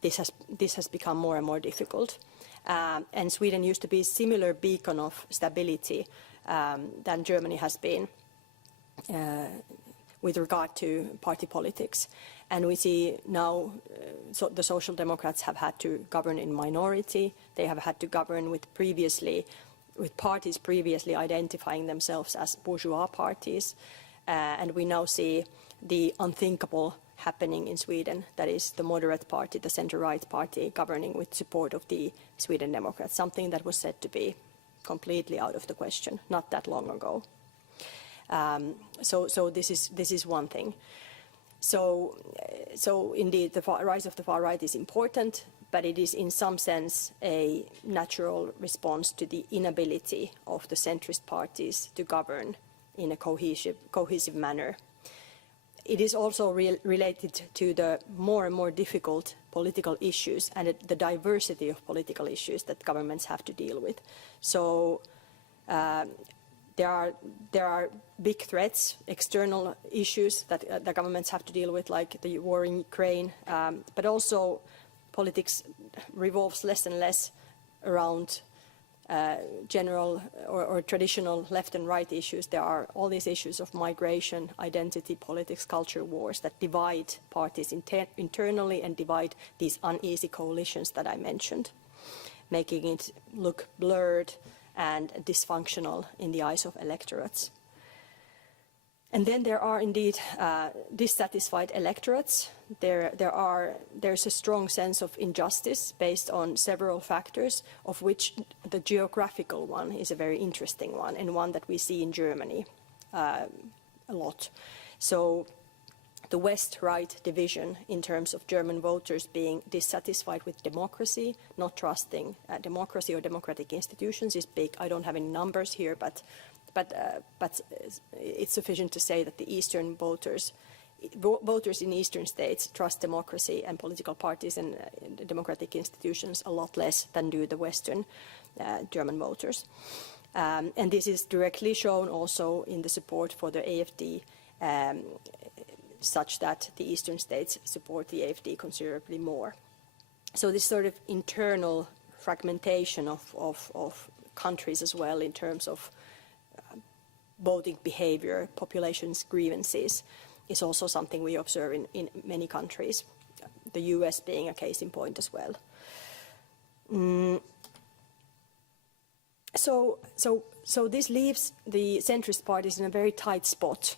this has become more and more difficult. And Sweden used to be a similar beacon of stability than Germany has been with regard to party politics. And we see now the Social Democrats have had to govern in minority. They have had to govern with parties previously identifying themselves as bourgeois parties. And we now see the unthinkable happening in Sweden, that is the moderate party, the center-right party, governing with support of the Sweden Democrats, something that was said to be completely out of the question not that long ago. So this is one thing. So indeed, the rise of the far right is important, but it is in some sense a natural response to the inability of the centrist parties to govern in a cohesive manner. It is also related to the more and more difficult political issues and the diversity of political issues that governments have to deal with. So there are big threats, external issues that the governments have to deal with, like the war in Ukraine, but also politics revolves less and less around general or traditional left and right issues. There are all these issues of migration, identity, politics, culture wars that divide parties internally and divide these uneasy coalitions that I mentioned, making it look blurred and dysfunctional in the eyes of electorates. And then there are indeed dissatisfied electorates. There's a strong sense of injustice based on several factors, of which the geographical one is a very interesting one, and one that we see in Germany a lot. So the West-right division in terms of German voters being dissatisfied with democracy, not trusting democracy or democratic institutions is big. I don't have any numbers here, but it's sufficient to say that the Eastern voters in Eastern states trust democracy and political parties and democratic institutions a lot less than do the Western German voters. And this is directly shown also in the support for the AfD, such that the Eastern states support the AfD considerably more. So this sort of internal fragmentation of countries as well in terms of voting behavior, population's grievances, is also something we observe in many countries, the US being a case in point as well. So So this leaves the centrist parties in a very tight spot,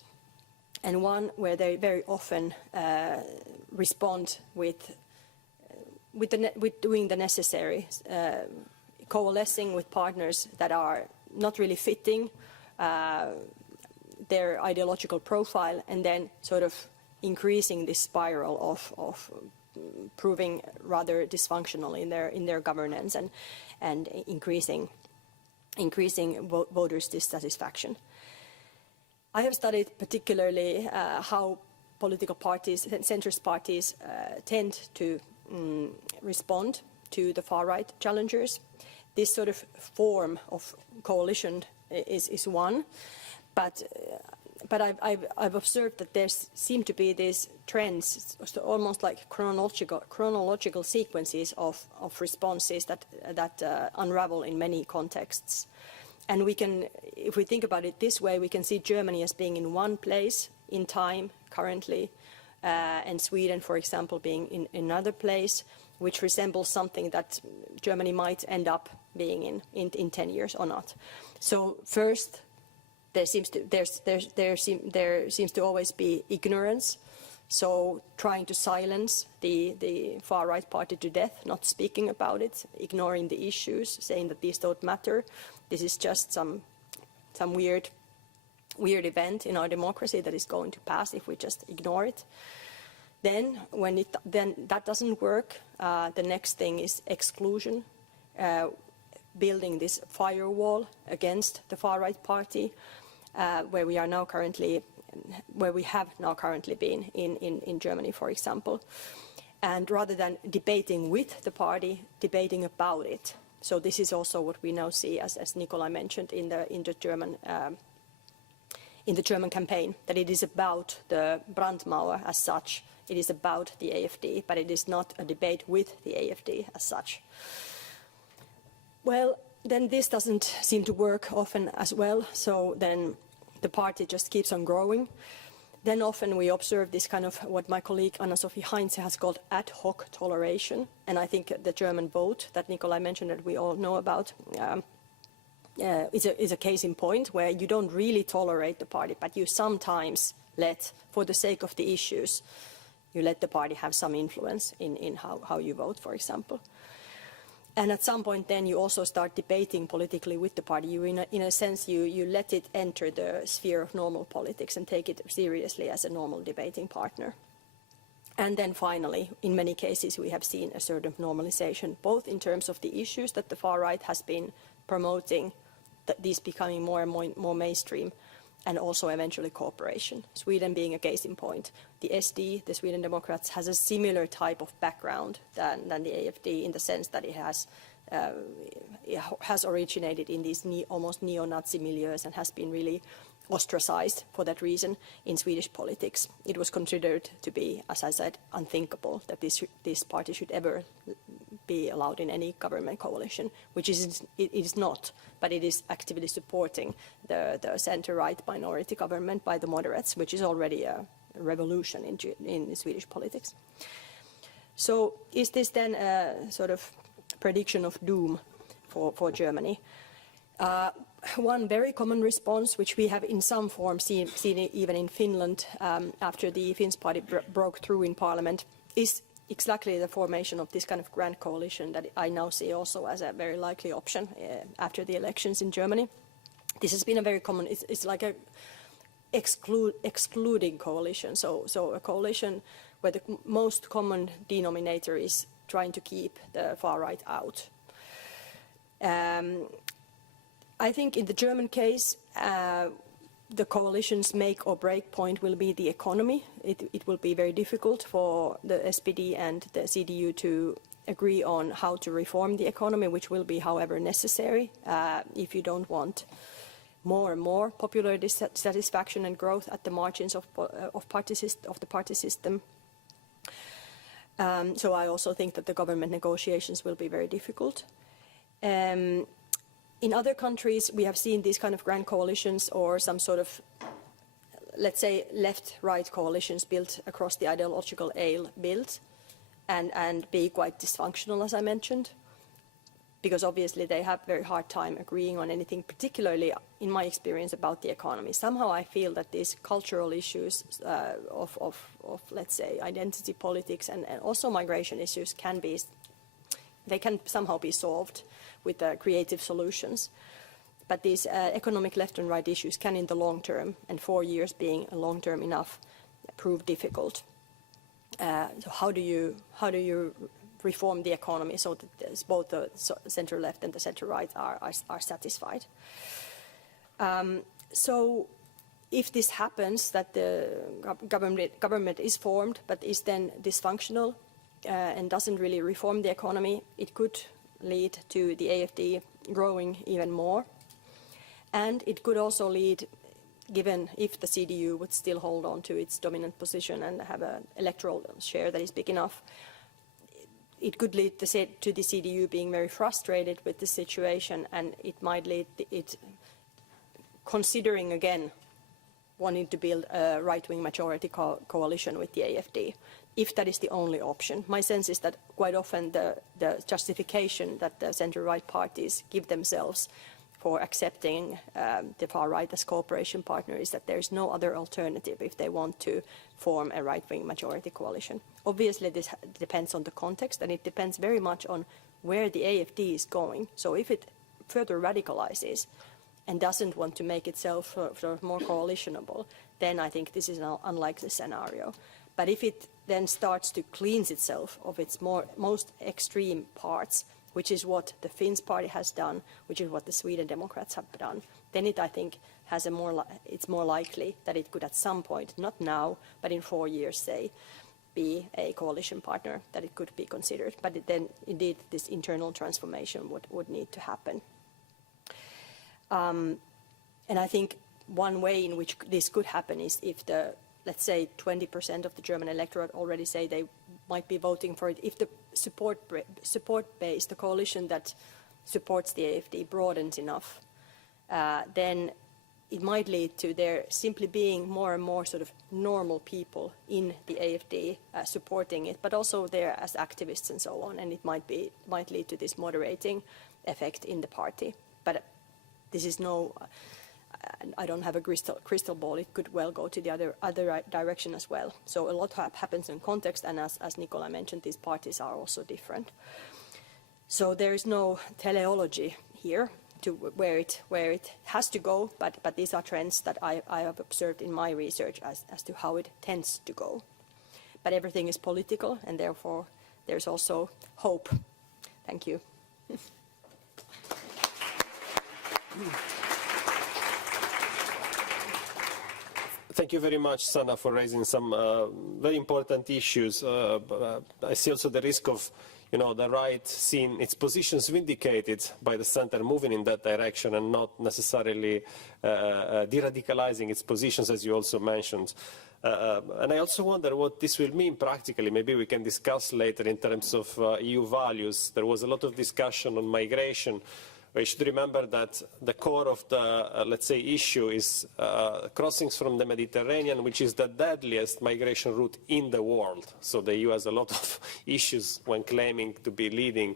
and one where they very often respond with doing the necessary, coalescing with partners that are not really fitting their ideological profile, and then sort of increasing this spiral of proving rather dysfunctional in their governance and increasing voters' dissatisfaction. I have studied particularly how political parties, centrist parties, tend to respond to the far-right challengers. This sort of form of coalition is one, but I've observed that there seem to be these trends, almost like chronological sequences of responses that unravel in many contexts. And we can, if we think about it this way, we can see Germany as being in one place in time currently, and Sweden, for example, being in another place, which resembles something that Germany might end up being in 10 years or not. So first, there seems to always be ignorance. So trying to silence the far-right party to death, not speaking about it, ignoring the issues, saying that these don't matter. This is just some weird event in our democracy that is going to pass if we just ignore it. Then, when that doesn't work, the next thing is exclusion, building this firewall against the far-right party, where we have now currently been in Germany, for example. And rather than debating with the party, debating about it. So this is also what we now see, as Nikolai mentioned, in the German campaign, that it is about the Brandmauer as such. It is about the AfD, but it is not a debate with the AfD as such. Well, then this doesn't seem to work often as well, so then the party just keeps on growing. Then often we observe this kind of what my colleague Anna-Sophie Heinze has called ad hoc toleration, and I think the German vote that Nikolai mentioned that we all know about is a case in point where you don't really tolerate the party, but you sometimes let, for the sake of the issues, you let the party have some influence in how you vote, for example. And at some point then you also start debating politically with the party. You, in a sense, you let it enter the sphere of normal politics and take it seriously as a normal debating partner. And then finally, in many cases, we have seen a sort of normalization, both in terms of the issues that the far right has been promoting, that these becoming more and more mainstream, and also eventually cooperation. Sweden being a case in point. The SD, the Sweden Democrats, has a similar type of background than the AfD, in the sense that it has originated in these almost neo-Nazi milieus and has been really ostracized for that reason in Swedish politics. It was considered to be, as I said, unthinkable that this party should ever be allowed in any government coalition, which it is not, but it is actively supporting the center-right minority government by the moderates, which is already a revolution in Swedish politics. So is this then a sort of prediction of doom for Germany? One very common response, which we have in some form seen even in Finland after the Finns party broke through in parliament, is exactly the formation of this kind of grand coalition that I now see also as a very likely option after the elections in Germany. This has been a very common, it's like a excluding coalition, so a coalition where the most common denominator is trying to keep the far right out. I think in the German case, the coalition's make or break point will be the economy. It will be very difficult for the SPD and the CDU to agree on how to reform the economy, which will be, however, necessary if you don't want more and more popular dissatisfaction and growth at the margins of the party system. So I also think that the government negotiations will be very difficult. In other countries, we have seen these kind of grand coalitions or some sort of, let's say, left-right coalitions built across the ideological aisle and be quite dysfunctional, as I mentioned, because obviously they have very hard time agreeing on anything, particularly in my experience about the economy. Somehow I feel that these cultural issues of let's say, identity politics and also migration issues can somehow be solved with creative solutions. But these economic left and right issues can, in the long term, and 4 years being a long term enough, prove difficult. So how do you reform the economy so that both the center left and the center right are satisfied? So if this happens, that the government is formed but is then dysfunctional and doesn't really reform the economy, it could lead to the AfD growing even more. And it could also lead, given if the CDU would still hold on to its dominant position and have an electoral share that is big enough, it could lead to the CDU being very frustrated with the situation, and it might lead it considering again wanting to build a right-wing majority coalition with the AfD, if that is the only option. My sense is that quite often the justification that the center-right parties give themselves for accepting the far right as cooperation partner is that there is no other alternative if they want to form a right-wing majority coalition. Obviously, this depends on the context, and it depends very much on where the AfD is going. So if it further radicalizes and doesn't want to make itself sort of more coalitionable, then I think this is an unlikely scenario. But if it then starts to cleanse itself of its most extreme parts, which is what the Finns party has done, which is what the Sweden Democrats have done, then it, I think, has it's more likely that it could at some point, not now, but in 4 years, say, be a coalition partner, that it could be considered. But then, indeed, this internal transformation would need to happen. And I think one way in which this could happen is if let's say 20% of the German electorate already say they might be voting for it. If the support base, the coalition that supports the AfD broadens enough, then it might lead to there simply being more and more sort of normal people in the AfD supporting it, but also there as activists and so on, and it might lead to this moderating effect in the party. But this is I don't have a crystal ball. It could well go to the other direction as well. So a lot happens in context, and as Nicola mentioned, these parties are also different. So there is no teleology here to where it has to go, but these are trends that I have observed in my research as to how it tends to go. But everything is political, and therefore there's also hope. Thank you. Thank you very much, Sanna, for raising some very important issues. I see also the risk of, the right seeing its positions vindicated by the center moving in that direction and not necessarily de-radicalizing its positions, as you also mentioned. And I also wonder what this will mean practically. Maybe we can discuss later in terms of EU values. There was a lot of discussion on migration. We should remember that the core of the, let's say, issue is crossings from the Mediterranean, which is the deadliest migration route in the world. So the EU has a lot of issues when claiming to be leading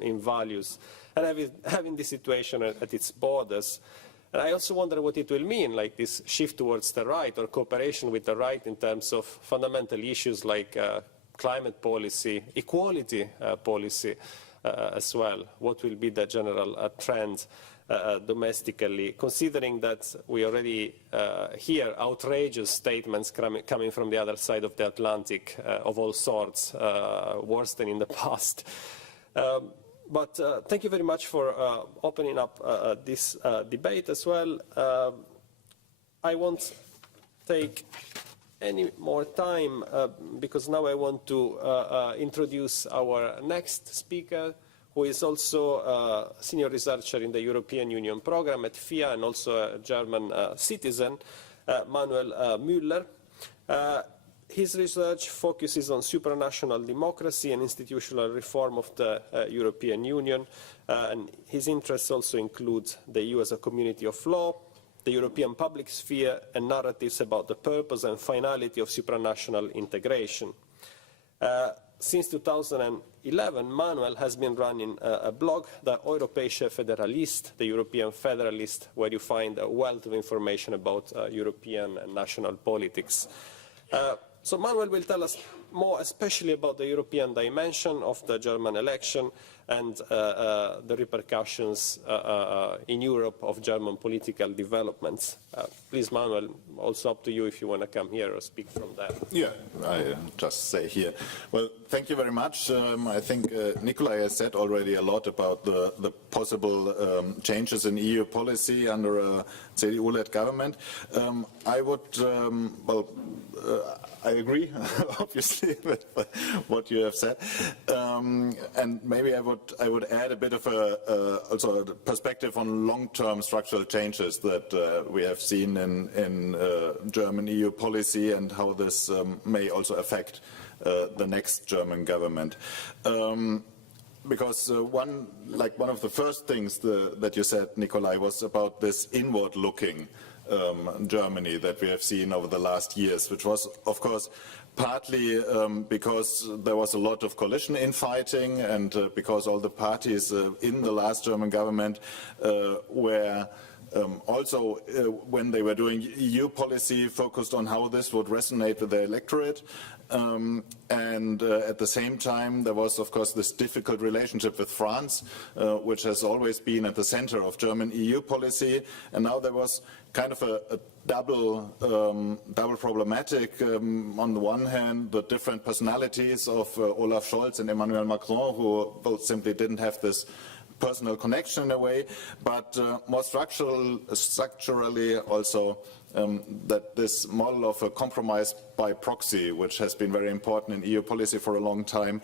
in values. And having this situation at its borders. And I also wonder what it will mean, like this shift towards the right or cooperation with the right in terms of fundamental issues like climate policy, equality policy, as well. What will be the general trend domestically, considering that we already hear outrageous statements coming from the other side of the Atlantic of all sorts, worse than in the past. But thank you very much for opening up this debate as well. I won't take any more time because now I want to introduce our next speaker, who is also a senior researcher in the European Union program at FIA and also a German citizen, Manuel Müller. His research focuses on supranational democracy and institutional reform of the European Union, and his interests also include the EU as a community of law, the European public sphere, and narratives about the purpose and finality of supranational integration. since 2011, Manuel has been running a blog, the Europäische Federalist, the European Federalist, where you find a wealth of information about European and national politics. So Manuel will tell us more, especially about the European dimension of the German election and the repercussions in Europe of German political developments. Please, Manuel, also up to you if you want to come here or speak from there. Yeah, I just say here. Well, thank you very much. I think Nikolai has said already a lot about the possible changes in EU policy under a CDU-led government. I would, I agree, obviously, with what you have said, and maybe I would add a bit of also a perspective on long-term structural changes that we have seen in German EU policy and how this may also affect the next German government. Because one of the first things that you said, Nikolai, was about this inward-looking Germany that we have seen over the last years, which was, of course, partly because there was a lot of coalition infighting and because all the parties in the last German government were also, when they were doing EU policy, focused on how this would resonate with the electorate. And at the same time, there was, of course, this difficult relationship with France, which has always been at the center of German EU policy. And now there was kind of a double problematic. On the one hand, the different personalities of Olaf Scholz and Emmanuel Macron, who both simply didn't have this personal connection in a way, but more structurally also that this model of a compromise by proxy, which has been very important in EU policy for a long time,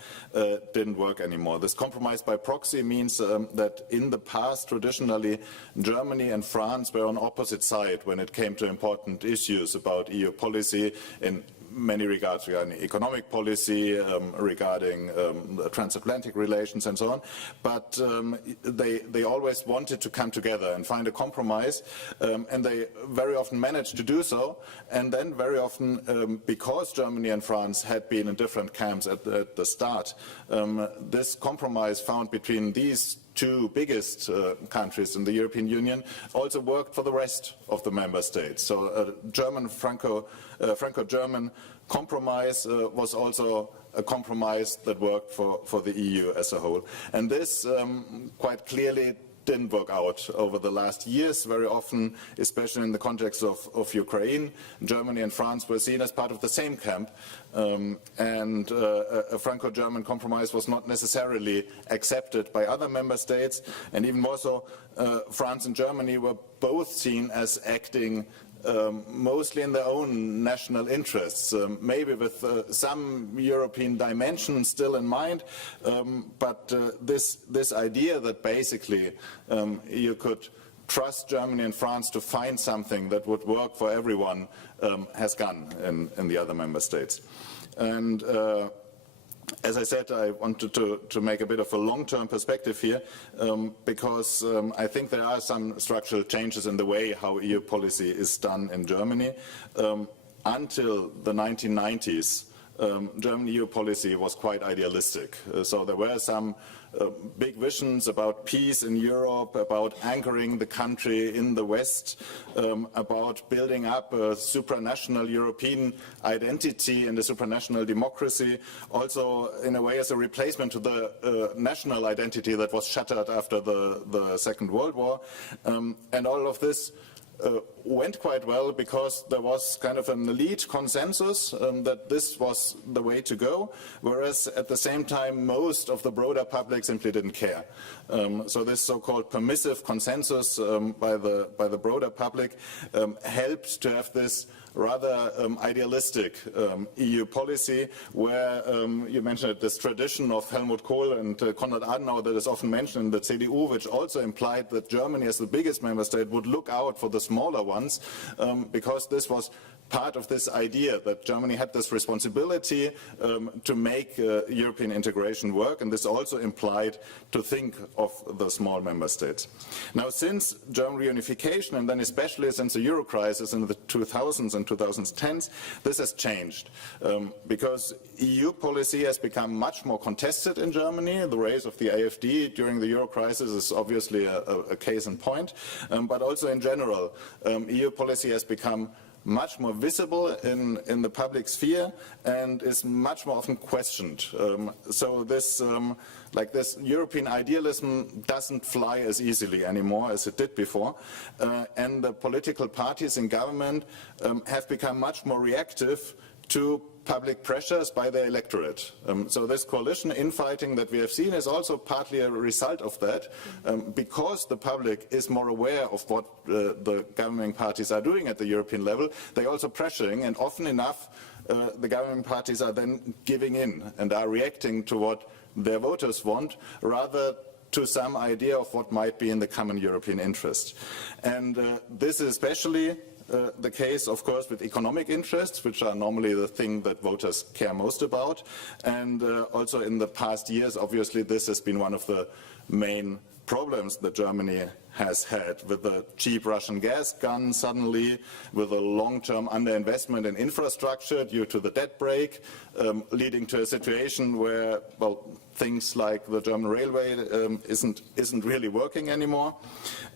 didn't work anymore. This compromise by proxy means that in the past, traditionally, Germany and France were on opposite sides when it came to important issues about EU policy in many regards, regarding economic policy, regarding transatlantic relations and so on. But they always wanted to come together and find a compromise, and they very often managed to do so. And then very often, because Germany and France had been in different camps at the start, this compromise found between these two biggest countries in the European Union also worked for the rest of the member states. So a German Franco-German compromise was also a compromise that worked for the EU as a whole. And this quite clearly didn't work out over the last years. Very often, especially in the context of Ukraine, Germany and France were seen as part of the same camp, and a Franco-German compromise was not necessarily accepted by other member states, and even more so, France and Germany were both seen as acting mostly in their own national interests, maybe with some European dimension still in mind, but this idea that basically you could trust Germany and France to find something that would work for everyone has gone in the other member states. And as I said, I wanted to make a bit of a long-term perspective here because I think there are some structural changes in the way how EU policy is done in Germany. Until the 1990s, German EU policy was quite idealistic. So there were some big visions about peace in Europe, about anchoring the country in the West, about building up a supranational European identity and a supranational democracy, also in a way as a replacement to the national identity that was shattered after the Second World War. And all of this went quite well because there was kind of an elite consensus that this was the way to go, whereas at the same time most of the broader public simply didn't care. So this so-called permissive consensus by the broader public helped to have this rather idealistic EU policy where you mentioned this tradition of Helmut Kohl and Konrad Adenauer that is often mentioned in the CDU, which also implied that Germany as the biggest member state would look out for the smaller ones because this was part of this idea that Germany had this responsibility to make European integration work, and this also implied to think of the small member states. Now, since German reunification, and then especially since the Euro crisis in the 2000s and 2010s, this has changed because EU policy has become much more contested in Germany. The rise of the AfD during the Euro crisis is obviously a case in point, but also in general, EU policy has become much more visible in the public sphere and is much more often questioned. So this, like this European idealism doesn't fly as easily anymore as it did before, and the political parties in government have become much more reactive to public pressures by the electorate. So this coalition infighting that we have seen is also partly a result of that, because the public is more aware of what the governing parties are doing at the European level. They're also pressuring, and often enough the governing parties are then giving in and are reacting to what their voters want, rather to some idea of what might be in the common European interest. And this is especially the case, of course, with economic interests, which are normally the thing that voters care most about. And also in the past years, obviously, this has been one of the main problems that Germany has had, with the cheap Russian gas gun suddenly, with a long-term underinvestment in infrastructure due to the debt brake, leading to a situation where, well, things like the German railway isn't really working anymore,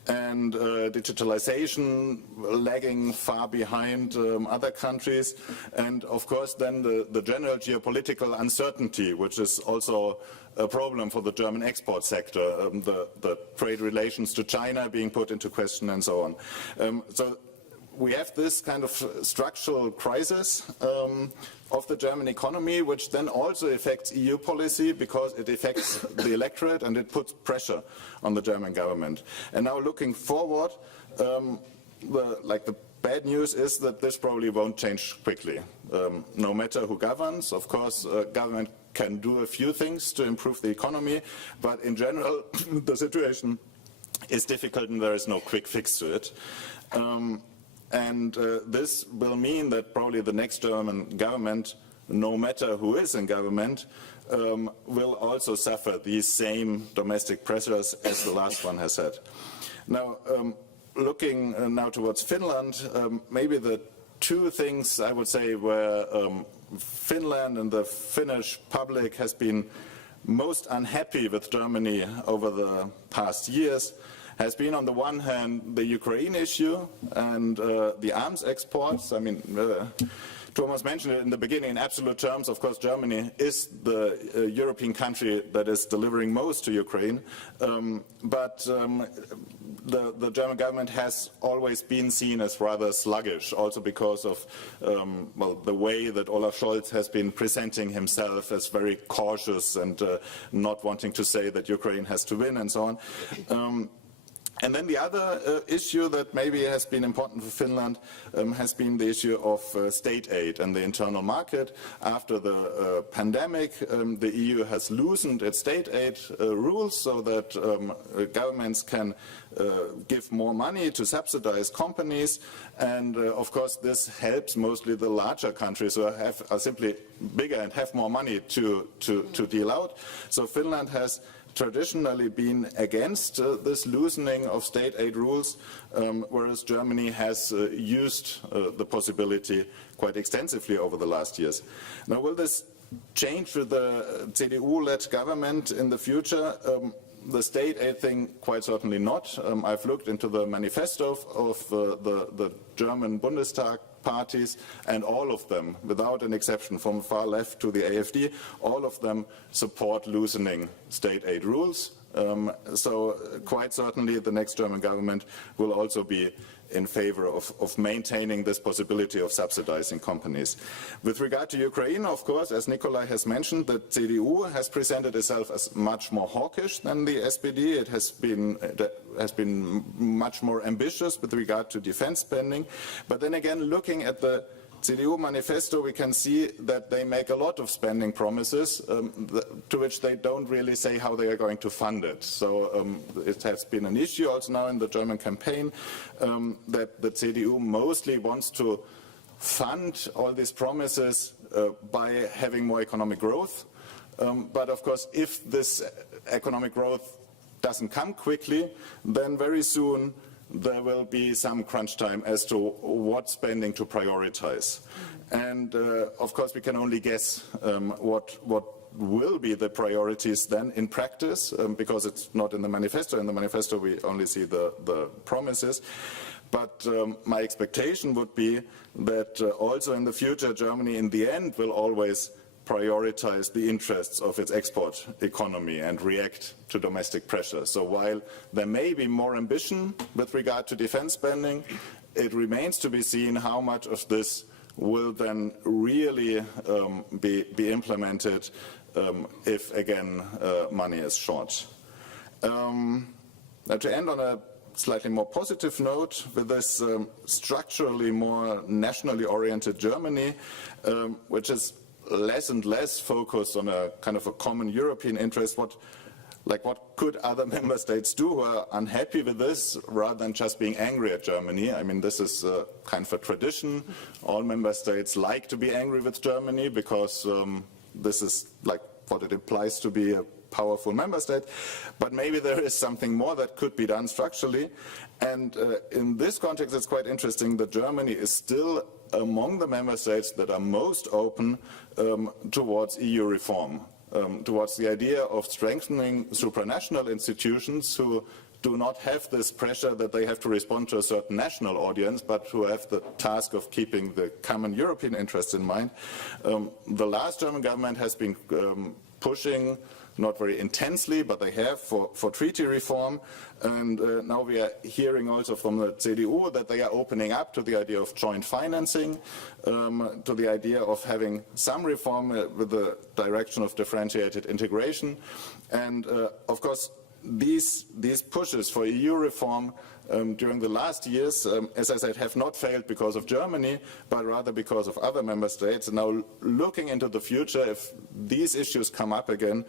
and digitalization lagging far behind other countries, and of course then the general geopolitical uncertainty, which is also a problem for the German export sector, the trade relations to China being put into question and so on. So we have this kind of structural crisis of the German economy, which then also affects EU policy because it affects the electorate and it puts pressure on the German government. And now looking forward, the bad news is that this probably won't change quickly. No matter who governs, of course, government can do a few things to improve the economy, but in general, the is difficult and there is no quick fix to it. This will mean that probably the next German government, no matter who is in government, will also suffer these same domestic pressures as the last one has had. Now, looking now towards Finland, maybe the two things I would say where Finland and the Finnish public has been most unhappy with Germany over the past years has been, on the one hand, the Ukraine issue and the arms exports. I mean, Thomas mentioned it in the beginning. In absolute terms, of course, Germany is the European country that is delivering most to Ukraine. But the German government has always been seen as rather sluggish, also because of well, the way that Olaf Scholz has been presenting himself as very cautious and not wanting to say that Ukraine has to win and so on. And then the other issue that maybe has been important for Finland has been the issue of state aid and the internal market. After the pandemic, the EU has loosened its state aid rules so that governments can give more money to subsidize companies, and of course this helps mostly the larger countries who are simply bigger and have more money to deal out. So Finland has traditionally been against this loosening of state aid rules, whereas Germany has used the possibility quite extensively over the last years. Now, will this change with the CDU-led government in the future? The state aid thing, quite certainly not. I've looked into the manifesto of the German Bundestag parties, and all of them, without an exception, from far left to the AfD, all of them support loosening state aid rules. So quite certainly the next German government will also be in favor of maintaining this possibility of subsidizing companies. With regard to Ukraine, of course, as Nikolai has mentioned, the CDU has presented itself as much more hawkish than the SPD. It has been much more ambitious with regard to defense spending. But then again, looking at the CDU manifesto, we can see that they make a lot of spending promises to which they don't really say how they are going to fund it. So it has been an issue also now in the German campaign that the CDU mostly wants to fund all these promises by having more economic growth. But of course, if this economic growth doesn't come quickly, then very soon there will be some crunch time as to what spending to prioritize. And of course we can only guess what will be the priorities then in practice, because it's not in the manifesto. In the manifesto we only see the promises. But my expectation would be that also in the future Germany in the end will always prioritize the interests of its export economy and react to domestic pressure. So while there may be more ambition with regard to defense spending, it remains to be seen how much of this will then really be implemented if, again, money is short. Now to end on a slightly more positive note, with this structurally more nationally oriented Germany, which is less and less focused on a kind of a common European interest, what could other member states do who are unhappy with this rather than just being angry at Germany? I mean, this is kind of a tradition. All member states like to be angry with Germany because this is like what it implies to be a powerful member state. But maybe there is something more that could be done structurally. And in this context, it's quite interesting that Germany is still among the member states that are most open towards EU reform, towards the idea of strengthening supranational institutions who do not have this pressure that they have to respond to a certain national audience, but who have the task of keeping the common European interests in mind. The last German government has been pushing, not very intensely, but they have, for treaty reform. And now we are hearing also from the CDU that they are opening up to the idea of joint financing, to the idea of having some reform with the direction of differentiated integration. And of course, these pushes for EU reform during the last years, as I said, have not failed because of Germany, but rather because of other member states. And now looking into the future, if these issues come up again,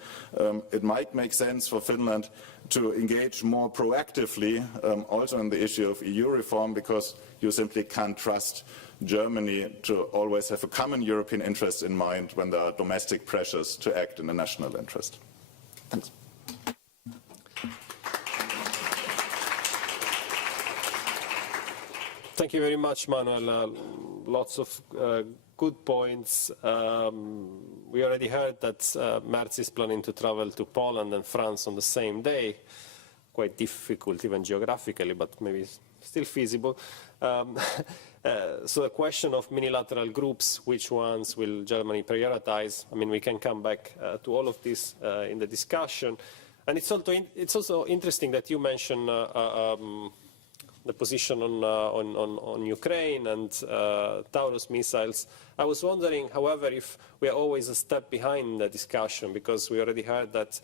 it might make sense for Finland to engage more proactively also in the issue of EU reform, because you simply can't trust Germany to always have a common European interest in mind when there are domestic pressures to act in a national interest. Thanks. Thank you very much, Manuel. Lots of good points. We already heard that Merz is planning to travel to Poland and France on the same day. Quite difficult even geographically, but maybe still feasible. So the question of minilateral groups, which ones will Germany prioritize? I mean, we can come back to all of this in the discussion. And it's also interesting that you mentioned the position on Ukraine and Taurus missiles. I was wondering, however, if we are always a step behind the discussion, because we already heard that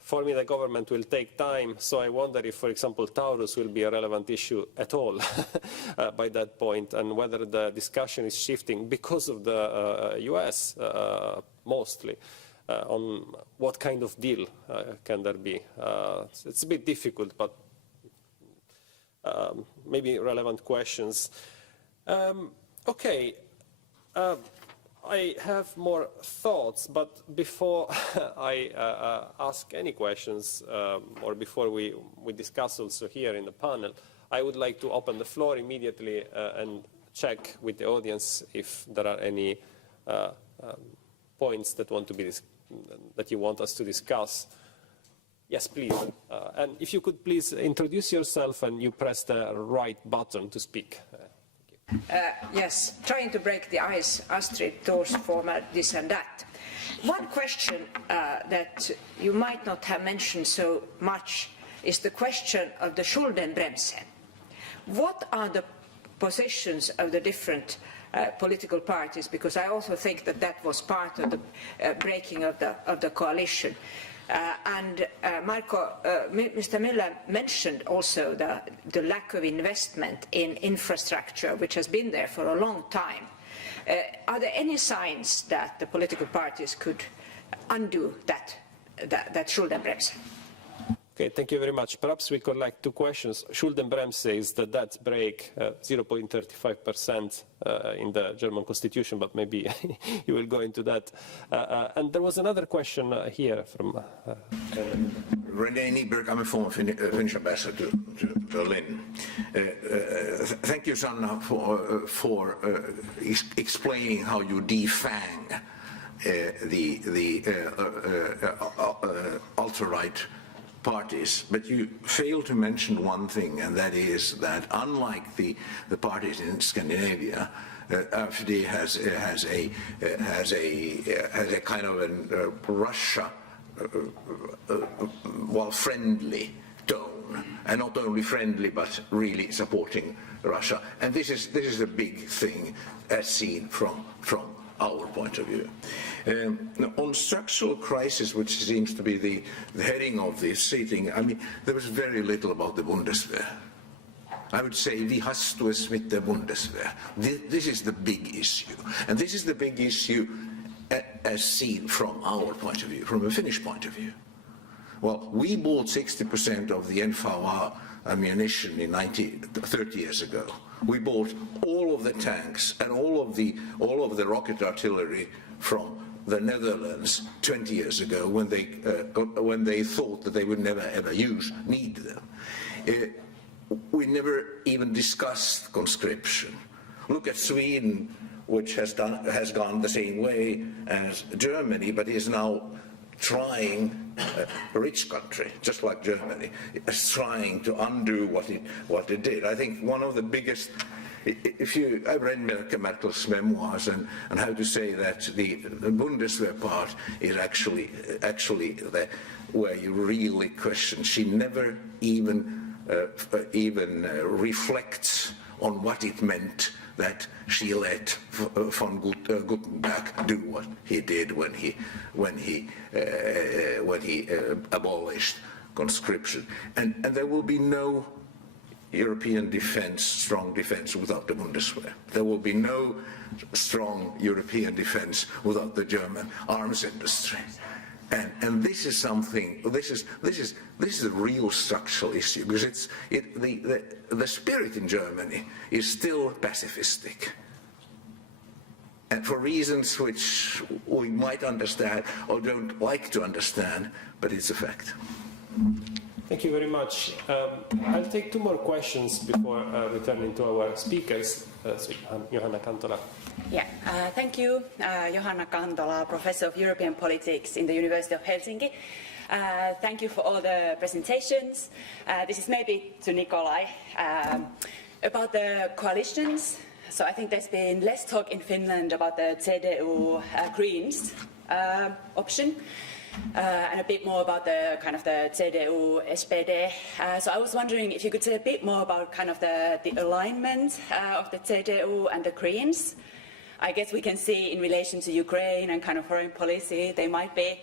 forming the government will take time. So I wonder if, for example, Taurus will be a relevant issue at all by that point, and whether the discussion is shifting because of the US mostly. On what kind of deal can there be? It's a bit difficult, but maybe relevant questions. Okay, I have more thoughts, but before I ask any questions, or before we discuss also here in the panel, I would like to open the floor immediately and check with the audience if there are any points that that you want us to discuss. Yes, please. And if you could please introduce yourself and you press the right button to speak. Yes, trying to break the ice, Astrid Thors, former this and that. One question that you might not have mentioned so much is the question of the Schuldenbremse. What are the positions of the different political parties? Because I also think that that was part of the breaking of the coalition. And Mr. Müller mentioned also the lack of investment in infrastructure, which has been there for a long time. Are there any signs that the political parties could undo that Schuldenbremse? Okay, thank you very much. Perhaps we collect two questions. Schuldenbremse says the debt break 0.35% in the German constitution, but maybe you will go into that. And there was another question here from... René Nyberg, I'm a former Finnish ambassador to Berlin. Thank you, Sanna, for explaining how you defang the ultra-right parties, but you fail to mention one thing, and that is that unlike the parties in Scandinavia, AfD has a kind of a Russia friendly tone, and not only friendly but really supporting Russia. And this is a big thing as seen from our point of view. On structural crisis, which seems to be the heading of this seating, I mean, there was very little about the Bundeswehr. I would say vi hastues mit der Bundeswehr. This is the big issue. And this is the big issue as seen from our point of view, from a Finnish point of view. Well, we bought 60% of the NVA ammunition in 30 years ago. We bought all of the tanks and all of the rocket artillery from the Netherlands 20 years ago when they thought that they would never ever need them. We never even discussed conscription. Look at Sweden, which has gone the same way as Germany, but is now trying, a rich country, just like Germany, is trying to undo what it did. I think one of the biggest, I've read Merkel's memoirs and how to say that the Bundeswehr part is actually where you really question. She never even reflects on what it meant that she let von Gutenberg do what he did when he abolished conscription. And there will be no European defense, strong defense, without the Bundeswehr. There will be no strong European defense without the German arms industry. And this is something. This is a real structural issue, because the spirit in Germany is still pacifistic, and for reasons which we might understand or don't like to understand, but it's a fact. Thank you very much. I'll take two more questions before returning to our speakers. Johanna Kantola. Yeah, thank you, Johanna Kantola, Professor of European Politics in the University of Helsinki. Thank you for all the presentations. This is maybe to Nikolai about the coalitions. So I think there's been less talk in Finland about the CDU Greens option. And a bit more about the kind of the CDU SPD. So I was wondering if you could say a bit more about kind of the alignment of the CDU and the Greens. I guess we can see in relation to Ukraine and kind of foreign policy, they might be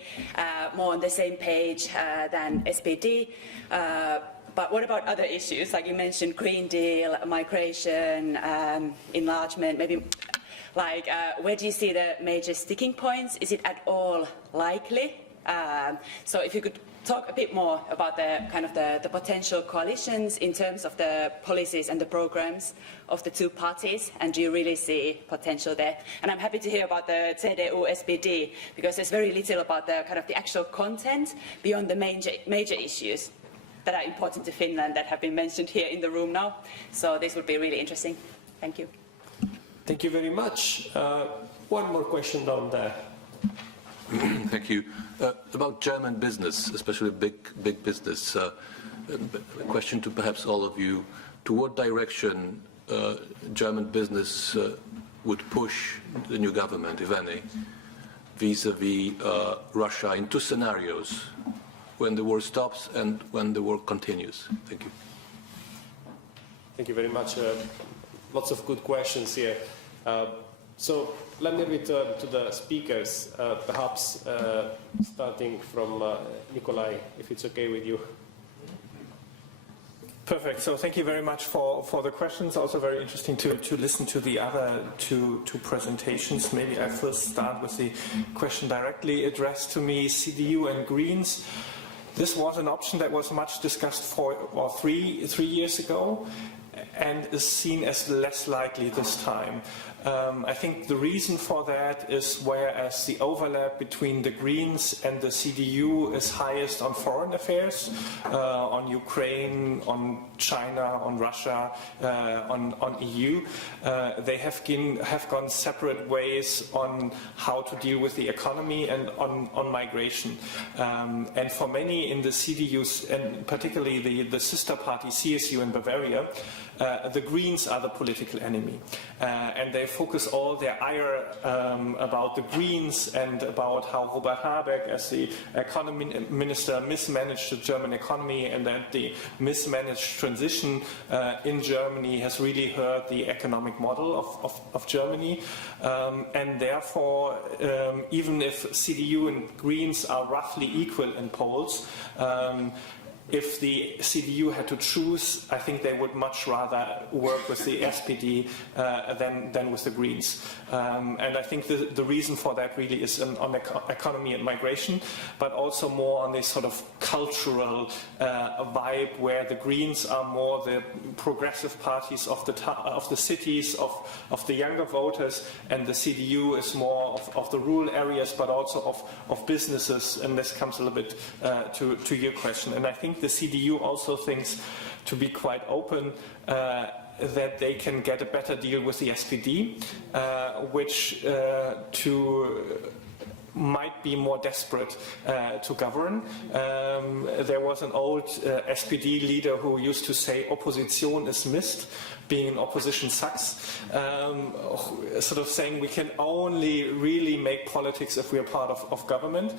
more on the same page than SPD. But what about other issues? Like you mentioned Green Deal, migration, enlargement, maybe like where do you see the major sticking points? Is it at all likely? So if you could talk a bit more about the kind of the potential coalitions in terms of the policies and the programs of the two parties, and do you really see potential there? And I'm happy to hear about the CDU SPD, because there's very little about the kind of the actual content beyond the major issues that are important to Finland that have been mentioned here in the room now. So this would be really interesting. Thank you. Thank you very much. One more question down there. Thank you. About German business, especially big business, a question to perhaps all of you. To what direction German business would push the new government, if any, vis-à-vis Russia in two scenarios, when the war stops and when the war continues? Thank you. Thank you very much. Lots of good questions here. So let me return to the speakers, perhaps starting from Nikolai, if it's okay with you. Perfect. So thank you very much for the questions. Also very interesting to listen to the other two presentations. Maybe I first start with the question directly addressed to me, CDU and Greens. This was an option that was much discussed 3 years ago and is seen as less likely this time. I think the reason for that is whereas the overlap between the Greens and the CDU is highest on foreign affairs, on Ukraine, on China, on Russia, on EU, they have gone separate ways on how to deal with the economy and on migration. And for many in the CDUs, and particularly the sister party CSU in Bavaria, the Greens are the political enemy. And they focus all their ire about the Greens and about how Robert Habeck, as the economy minister, mismanaged the German economy, and that the mismanaged transition in Germany has really hurt the economic model of Germany. And therefore, even if CDU and Greens are roughly equal in polls, if the CDU had to choose, I think they would much rather work with the SPD than with the Greens. And I think the reason for that really is on economy and migration, but also more on this sort of cultural vibe where the Greens are more the progressive parties of the cities, of the younger voters, and the CDU is more of the rural areas, but also of businesses. And this comes a little bit to your question. And I think the CDU also thinks, to be quite open, that they can get a better deal with the SPD, which might be more desperate to govern. There was an old SPD leader who used to say, "Opposition is Mist," being in opposition sucks, sort of saying we can only really make politics if we are part of government.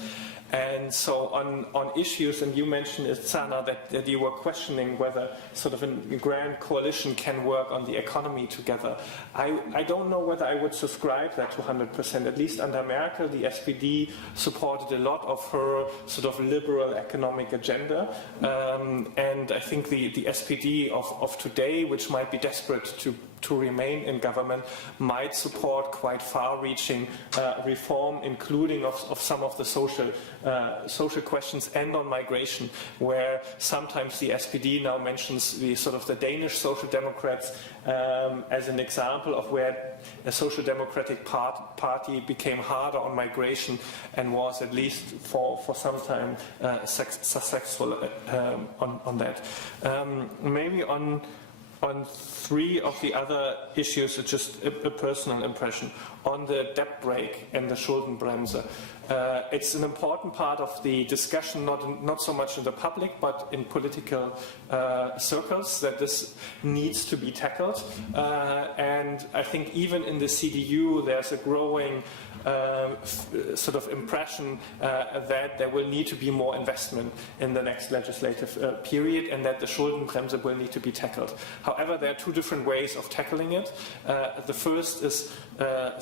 And so on issues, and you mentioned, Sana, that you were questioning whether sort of a grand coalition can work on the economy together. I don't know whether I would subscribe that to 100%. At least under Merkel, the SPD supported a lot of her sort of liberal economic agenda. And I think the SPD of today, which might be desperate to remain in government, might support quite far-reaching reform, including of some of the social questions and on migration, where sometimes the SPD now mentions the sort of the Danish Social Democrats as an example of where a Social Democratic party became harder on migration and was at least for some time successful on that. Maybe on three of the other issues, it's just a personal impression. On the debt brake and the Schuldenbremse, it's an important part of the discussion, not so much in the public, but in political circles, that this needs to be tackled. And I think even in the CDU, there's a growing sort of impression that there will need to be more investment in the next legislative period, and that the Schuldenbremse will need to be tackled. However, there are two different ways of tackling it. The first is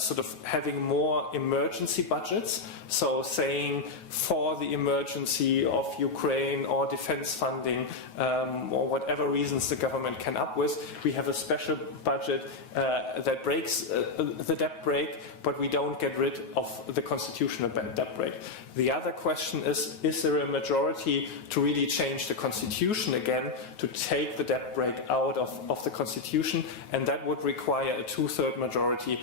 sort of having more emergency budgets, so saying for the emergency of Ukraine or defense funding or whatever reasons the government can up with, we have a special budget that breaks the debt brake, but we don't get rid of the constitutional debt brake. The other question is there a majority to really change the constitution again, to take the debt brake out of the constitution, and that would require a 2/3 majority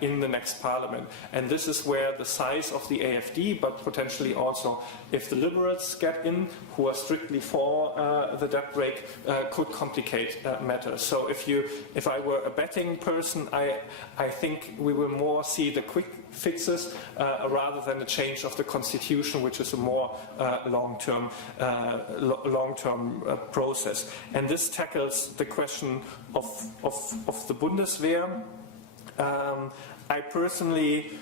in the next parliament. And this is where the size of the AfD, but potentially also if the liberals get in, who are strictly for the debt brake, could complicate matters. So if I were a betting person, I think we will more see the quick fixes rather than a change of the constitution, which is a more long-term process. And this tackles the question of the Bundeswehr. I personally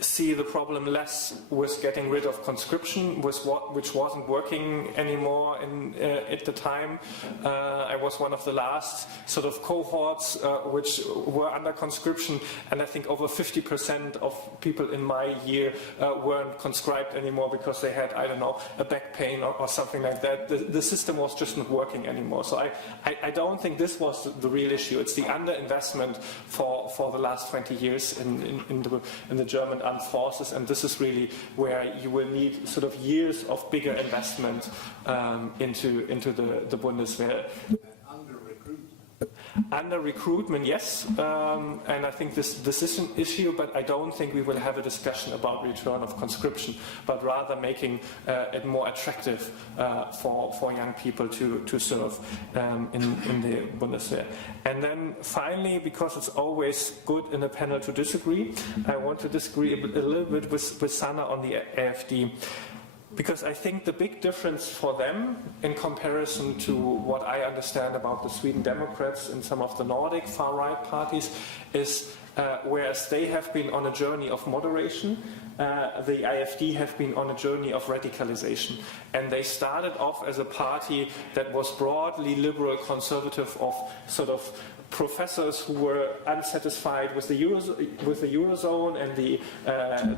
see the problem less with getting rid of conscription, which wasn't working anymore at the time. I was one of the last sort of cohorts which were under conscription, and I think over 50% of people in my year weren't conscribed anymore because they had, I don't know, a back pain or something like that. The system was just not working anymore. So I don't think this was the real issue. It's the underinvestment for the last 20 years in the German armed forces, and this is really where you will need sort of years of bigger investment into the Bundeswehr. Under recruitment, yes, and I think this is an issue, but I don't think we will have a discussion about return of conscription, but rather making it more attractive for young people to serve in the Bundeswehr. And then finally, because it's always good in a panel to disagree, I want to disagree a little bit with Sanna on the AfD. Because I think the big difference for them in comparison to what I understand about the Sweden Democrats and some of the Nordic far-right parties is whereas they have been on a journey of moderation, the AfD have been on a journey of radicalization. And they started off as a party that was broadly liberal conservative of sort of professors who were unsatisfied with the Eurozone and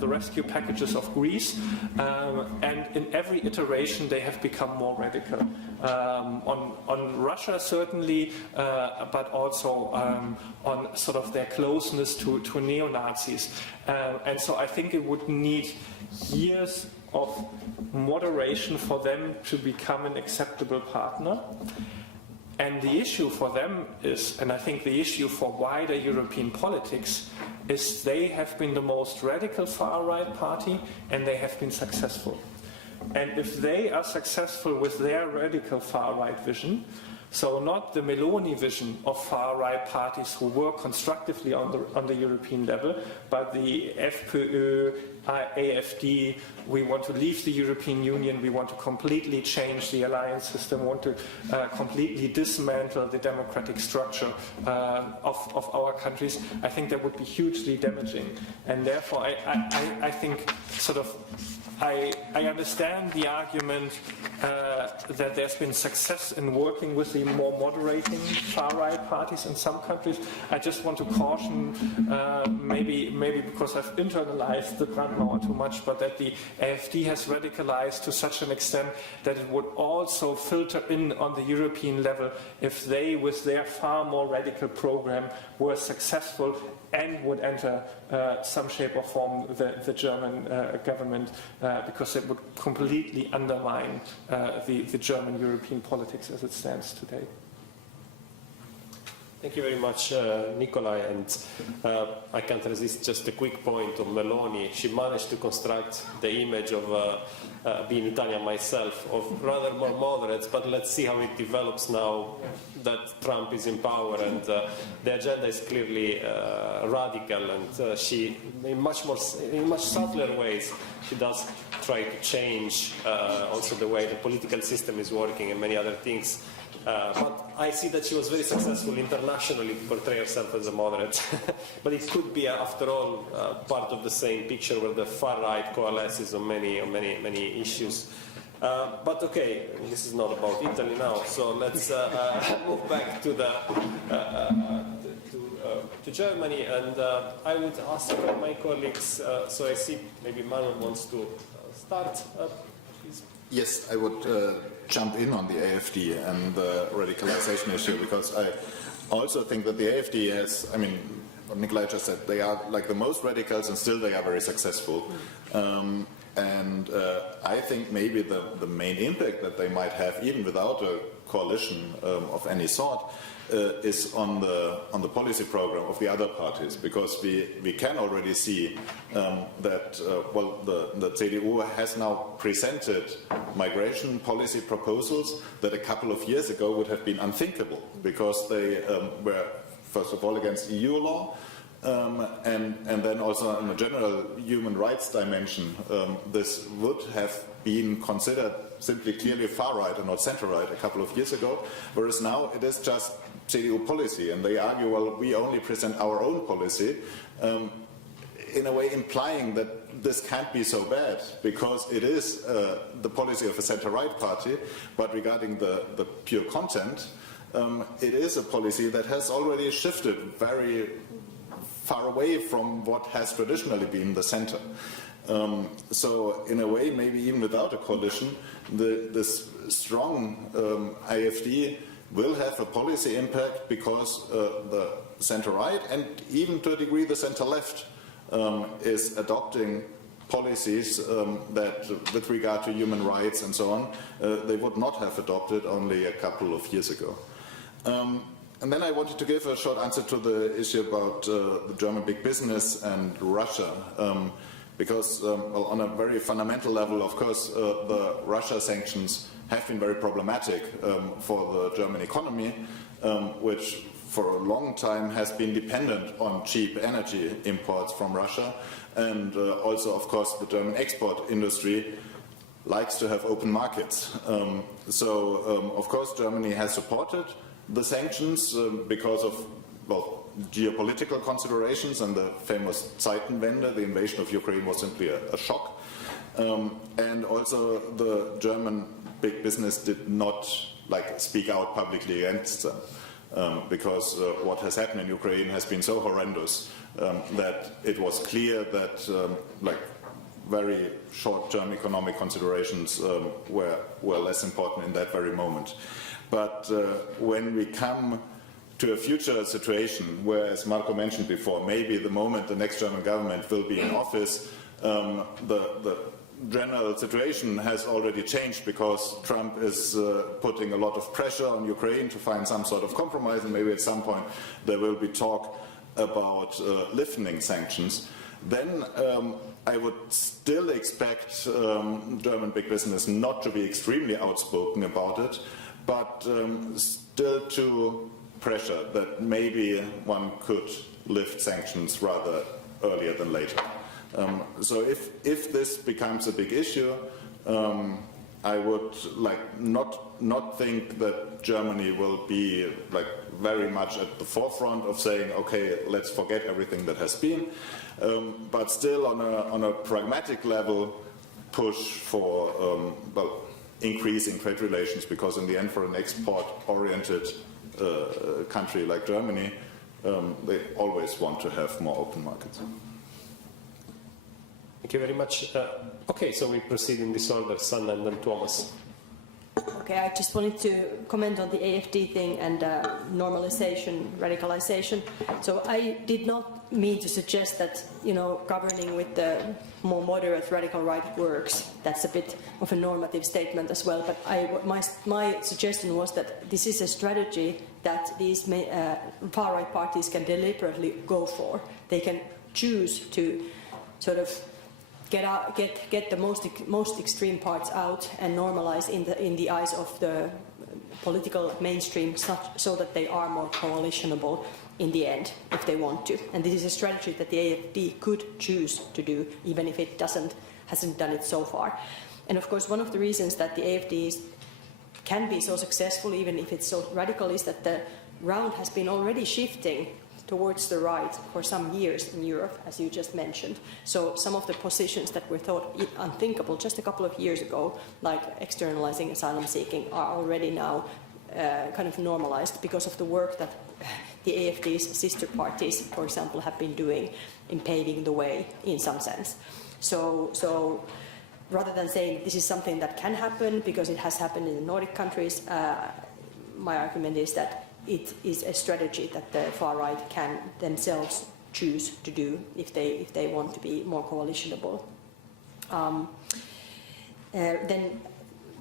the rescue packages of Greece, and in every iteration they have become more radical. On Russia certainly, but also on sort of their closeness to neo-Nazis. And so I think it would need years of moderation for them to become an acceptable partner. And the issue for them is, and I think the issue for wider European politics, is they have been the most radical far-right party and they have been successful. And if they are successful with their radical far-right vision, so not the Meloni vision of far-right parties who work constructively on the European level, but the FPÖ, AfD, we want to leave the European Union, we want to completely change the alliance system, want to completely dismantle the democratic structure of our countries. I think that would be hugely damaging. And therefore I think sort of I understand the argument that there's been success in working with the more moderating far-right parties in some countries. I just want to caution, maybe because I've internalized the Brandmauer too much, but that the AfD has radicalized to such an extent that it would also filter in on the European level if they, with their far more radical program, were successful and would enter some shape or form the German government, because it would completely undermine the German European politics as it stands today. Thank you very much, Nikolai. And I can't resist just a quick point on Meloni. She managed to construct the image of being Italian myself, of rather more moderates, but let's see how it develops now that Trump is in power, and the agenda is clearly radical, and she, in much subtler ways, she does try to change also the way the political system is working and many other things. But I see that she was very successful internationally to portray herself as a moderate. But it could be, after all, part of the same picture where the far right coalesces on many issues. But okay, this is not about Italy now, so let's move back to to Germany, and I would ask my colleagues. So I see maybe Manuel wants to start. Please. Yes, I would jump in on the AfD and the radicalization issue, because I also think that the AfD has, I mean, what Nikolai just said, they are like the most radicals and still they are very successful. And I think maybe the main impact that they might have, even without a coalition of any sort, is on the policy program of the other parties, because we can already see that the CDU has now presented migration policy proposals that a couple of years ago would have been unthinkable, because they were first of all against EU law, and then also in a general human rights dimension, this would have been considered simply clearly far-right and not center-right a couple of years ago, whereas now it is just CDU policy, and they argue, well, we only present our own policy, in a way implying that this can't be so bad, because it is the policy of a center-right party, but regarding the pure content, it is a policy that has already shifted very far away from what has traditionally been the center. So in a way, maybe even without a coalition, this strong AfD will have a policy impact, because the center-right and even to a degree the center-left is adopting policies that, with regard to human rights and so on, they would not have adopted only a couple of years ago. And then I wanted to give a short answer to the issue about the German big business and Russia. Because well, on a very fundamental level, of course, the Russia sanctions have been very problematic for the German economy, which for a long time has been dependent on cheap energy imports from Russia. And also, of course, the German export industry likes to have open markets. Of course, Germany has supported the sanctions because of, well, geopolitical considerations, and the famous Zeitenwende, the invasion of Ukraine, was simply a shock. And also the German big business did not speak out publicly against them, because what has happened in Ukraine has been so horrendous that it was clear that very short-term economic considerations were less important in that very moment. But when we come to a future situation where, as Marco mentioned before, maybe the moment the next German government will be in office, the general situation has already changed because Trump is putting a lot of pressure on Ukraine to find some sort of compromise, and maybe at some point there will be talk about lifting sanctions. Then I would still expect German big business not to be extremely outspoken about it, but still to pressure that maybe one could lift sanctions rather earlier than later. So if this becomes a big issue, I would not think that Germany will be very much at the forefront of saying, okay, let's forget everything that has been, but still on a pragmatic level push for increasing trade relations, because in the end, for an export-oriented country like Germany, they always want to have more open markets. Thank you very much. Okay, so we proceed in this order, Sanna and then Thomas. Okay, I just wanted to comment on the AFD thing and normalization, radicalization. So I did not mean to suggest that, governing with the more moderate radical right works. That's a bit of a normative statement as well. But my suggestion was that this is a strategy that these far right parties can deliberately go for. They can choose to sort of get the most extreme parts out and normalize in the eyes of the political mainstream, so that they are more coalitionable in the end, if they want to. And this is a strategy that the AFD could choose to do, even if it hasn't done it so far. And of course, one of the reasons that the AFD can be so successful, even if it's so radical, is that the ground has been already shifting towards the right for some years in Europe, as you just mentioned. So some of the positions that were thought unthinkable just a couple of years ago, like externalizing asylum seeking, are already now kind of normalized because of the work that the AFD's sister parties, for example, have been doing in paving the way in some sense. So rather than saying this is something that can happen because it has happened in the Nordic countries, my argument is that it is a strategy that the far right can themselves choose to do if they want to be more coalitionable. Then,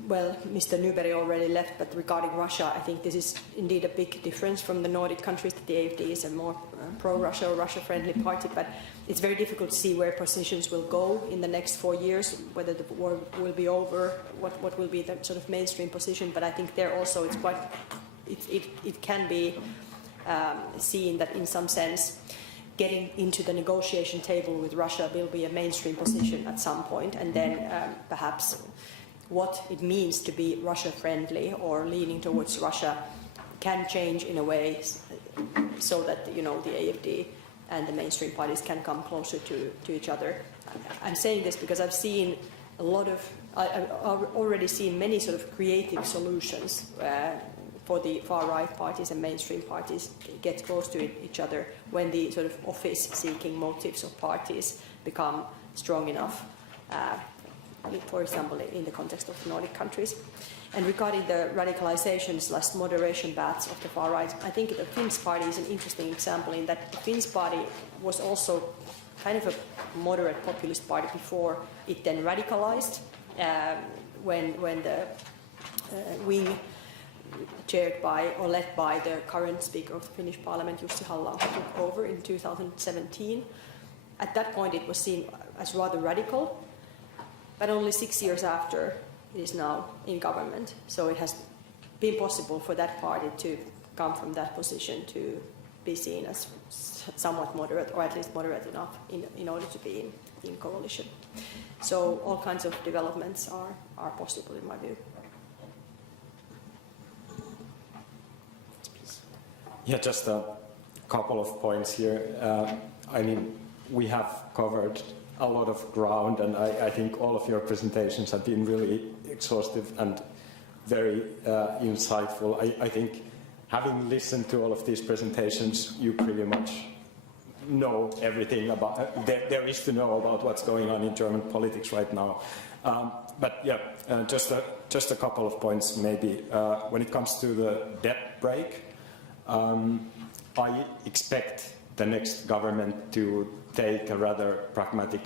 well, Mr. Nyberg already left, but regarding Russia, I think this is indeed a big difference from the Nordic countries, that the AFD is a more pro-Russia or Russia-friendly party, but it's very difficult to see where positions will go in the next 4 years, whether the war will be over, what will be the sort of mainstream position, but I think there also it's quite... It can be seen that in some sense getting into the negotiation table with Russia will be a mainstream position at some point, and then perhaps what it means to be Russia-friendly or leaning towards Russia can change in a way so that the AFD and the mainstream parties can come closer to each other. I'm saying this because I've seen I've already seen many sort of creative solutions for the far-right parties and mainstream parties get close to each other when the sort of office-seeking motives of parties become strong enough, for example, in the context of Nordic countries. And regarding the radicalization/moderation baths of the far-right, I think the Finns party is an interesting example in that the Finns party was also kind of a moderate populist party before it then radicalized when the wing chaired by or led by the current Speaker of the Finnish Parliament, Jussi Halla-aho, took over in 2017. At that point it was seen as rather radical, but only 6 years after it is now in government. So it has been possible for that party to come from that position to be seen as somewhat moderate, or at least moderate enough in order to be in coalition. So all kinds of developments are possible in my view. Yeah, just a couple of points here. I mean, we have covered a lot of ground, and I think all of your presentations have been really exhaustive and very insightful. I think having listened to all of these presentations, you pretty much know everything about there is to know about what's going on in German politics right now. But yeah, just a couple of points maybe. When it comes to the debt brake, I expect the next government to take a rather pragmatic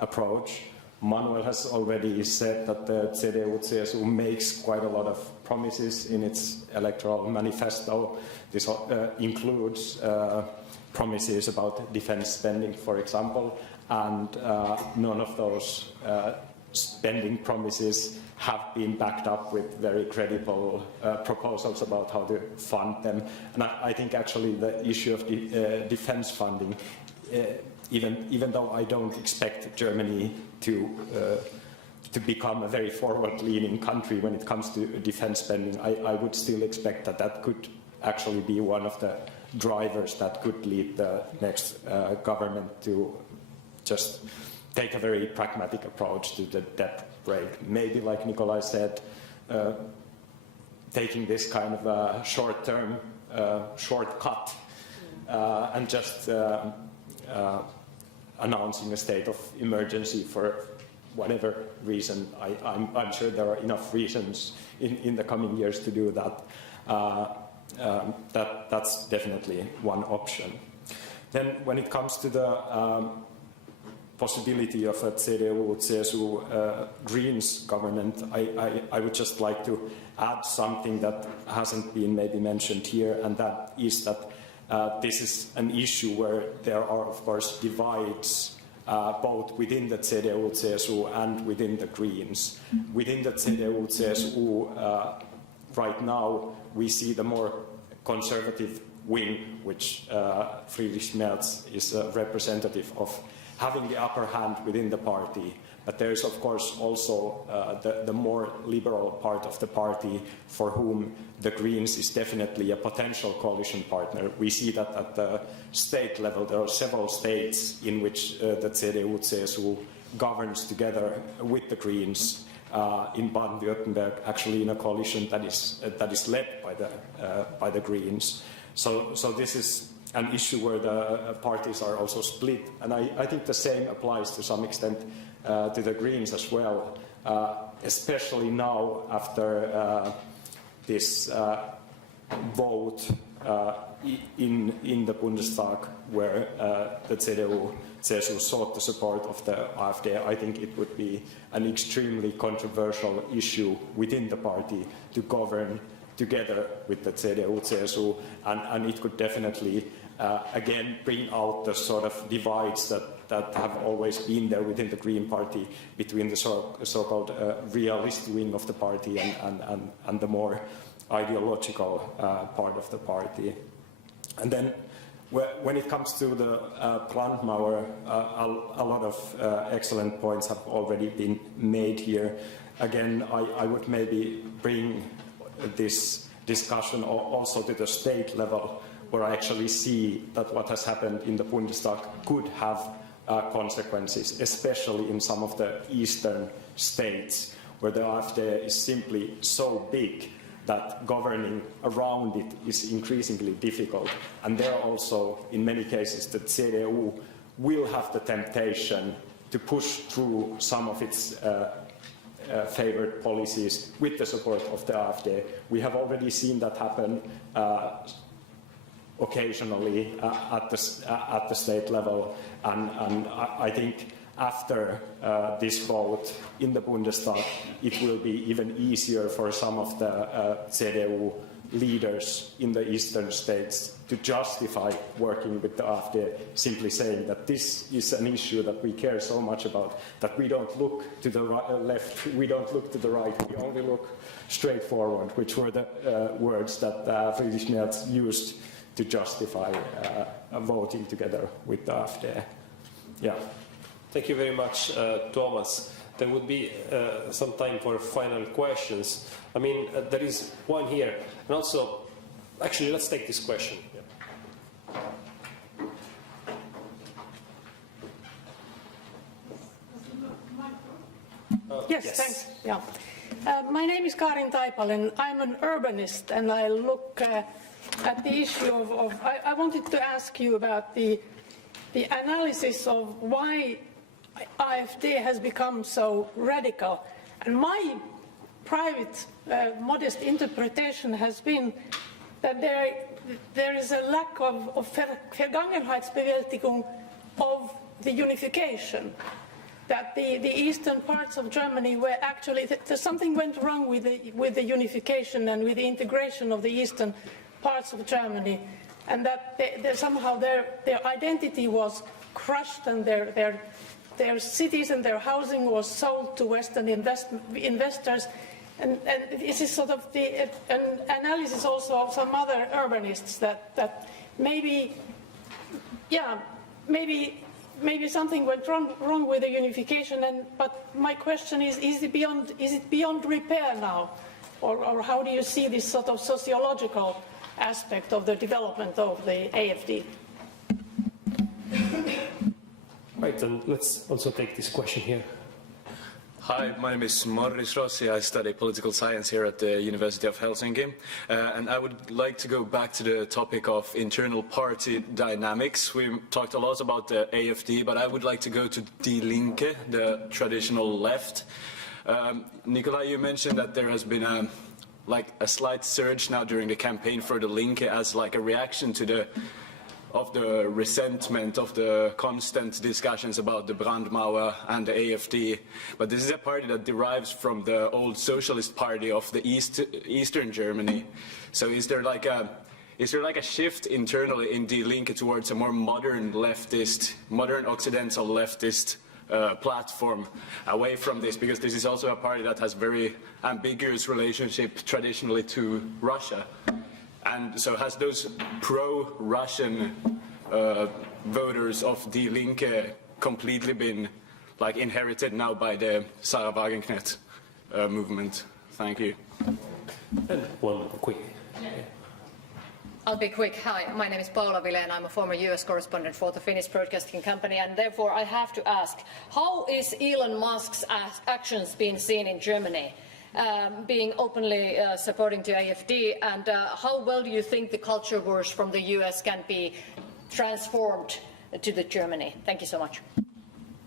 approach. Manuel has already said that the CDU-CSU makes quite a lot of promises in its electoral manifesto. This includes promises about defense spending, for example, and none of those spending promises have been backed up with very credible proposals about how to fund them. And I think actually the issue of defense funding, even though I don't expect Germany to become a very forward-leaning country when it comes to defense spending, I would still expect that could actually be one of the drivers that could lead the next government to just take a very pragmatic approach to the debt brake. Maybe, like Nikolai said, taking this kind of a short-term shortcut and just announcing a state of emergency for whatever reason. I'm sure there are enough reasons in the coming years to do that. That's definitely one option. Then when it comes to the possibility of a CDU-CSU Greens government, I would just like to add something that hasn't been maybe mentioned here, and that is that this is an issue where there are, of course, divides both within the CDU-CSU and within the Greens. Within the CDU-CSU, right now, we see the more conservative wing, which Friedrich Merz is a representative of, having the upper hand within the party. But there is, of course, also the more liberal part of the party for whom the Greens is definitely a potential coalition partner. We see that at the state level. There are several states in which the CDU-CSU governs together with the Greens. In Baden-Württemberg, actually in a coalition that is led by the Greens. So this is an issue where the parties are also split, and I think the same applies to some extent to the Greens as well, especially now after this vote in the Bundestag where the CDU-CSU sought the support of the AfD. I think it would be an extremely controversial issue within the party to govern together with the CDU-CSU, and it could definitely again bring out the sort of divides that have always been there within the Green Party between the so-called realist wing of the party and the more ideological part of the party. And then when it comes to the Brandmauer, a lot of excellent points have already been made here. Again, I would maybe bring this discussion also to the state level, where I actually see that what has happened in the Bundestag could have consequences, especially in some of the eastern states, where the AfD is simply so big that governing around it is increasingly difficult. And there also, in many cases, the CDU will have the temptation to push through some of its favored policies with the support of the AfD. We have already seen that happen occasionally at the state level. And I think after this vote in the Bundestag, it will be even easier for some of the CDU leaders in the eastern states to justify working with the AfD, simply saying that this is an issue that we care so much about, that we don't look to the left, we don't look to the right, we only look straight forward, which were the words that Friedrich Merz used to justify voting together with the AfD. Yeah. Thank you very much, Thomas. There would be some time for final questions. I mean, there is one here. And also, actually, let's take this question. Yes, thanks. Yeah. My name is Karin Taipalen. I'm an urbanist, and I look at the issue of I wanted to ask you about the analysis of why AfD has become so radical. And my private, modest interpretation has been that there is a lack of Vergangenheitsbewältigung of the unification. That the eastern parts of Germany were actually, something went wrong with the unification and with the integration of the eastern parts of Germany, and that somehow their identity was crushed, and their cities and their housing was sold to Western investors. And this is sort of an analysis also of some other urbanists that maybe something went wrong with the unification. But my question is it beyond repair now, or how do you see this sort of sociological aspect of the development of the AfD? Right, and let's also take this question here. Hi, my name is Morris Rossi. I study political science here at the University of Helsinki. And I would like to go back to the topic of internal party dynamics. We talked a lot about the AfD, but I would like to go to Die Linke, the traditional left. Nikolai, you mentioned that there has been a slight surge now during the campaign for the Linke as like a reaction to the resentment of the constant discussions about the Brandmauer and the AfD. But this is a party that derives from the old socialist party of the Eastern Germany. So is there like a shift internally in Die Linke towards a more modern Occidental leftist platform away from this? Because this is also a party that has very ambiguous relationship traditionally to Russia. And so has those pro-Russian voters of Die Linke completely been inherited now by the Sarah Wagenknecht movement? Thank you. And one quick. I'll be quick. Hi, my name is Paula Ville and I'm a former US correspondent for the Finnish broadcasting company, and therefore I have to ask, how is Elon Musk's actions being seen in Germany? Being openly supporting the AfD, and how well do you think the culture wars from the US can be transformed to the Germany? Thank you so much.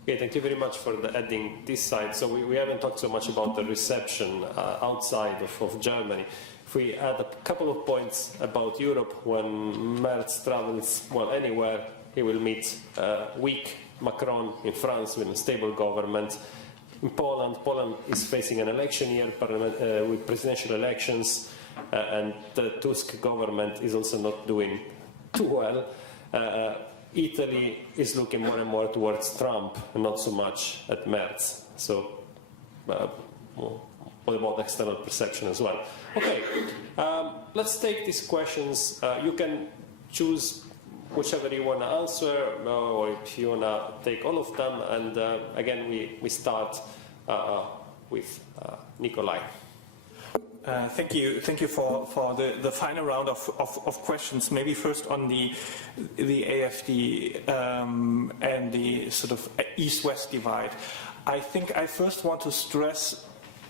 Okay, thank you very much for adding this side. So we haven't talked so much about the reception outside of Germany. If we add a couple of points about Europe, when Merz travels anywhere, he will meet weak Macron in France with a stable government. In Poland is facing an election year with presidential elections, and the Tusk government is also not doing too well. Italy is looking more and more towards Trump, and not so much at Merz. So, what about external perception as well? Okay, let's take these questions. You can choose whichever you want to answer, or if you want to take all of them. And again, we start with Nikolai. Thank you for the final round of questions. Maybe first on the AfD and the sort of East-West divide. I think I first want to stress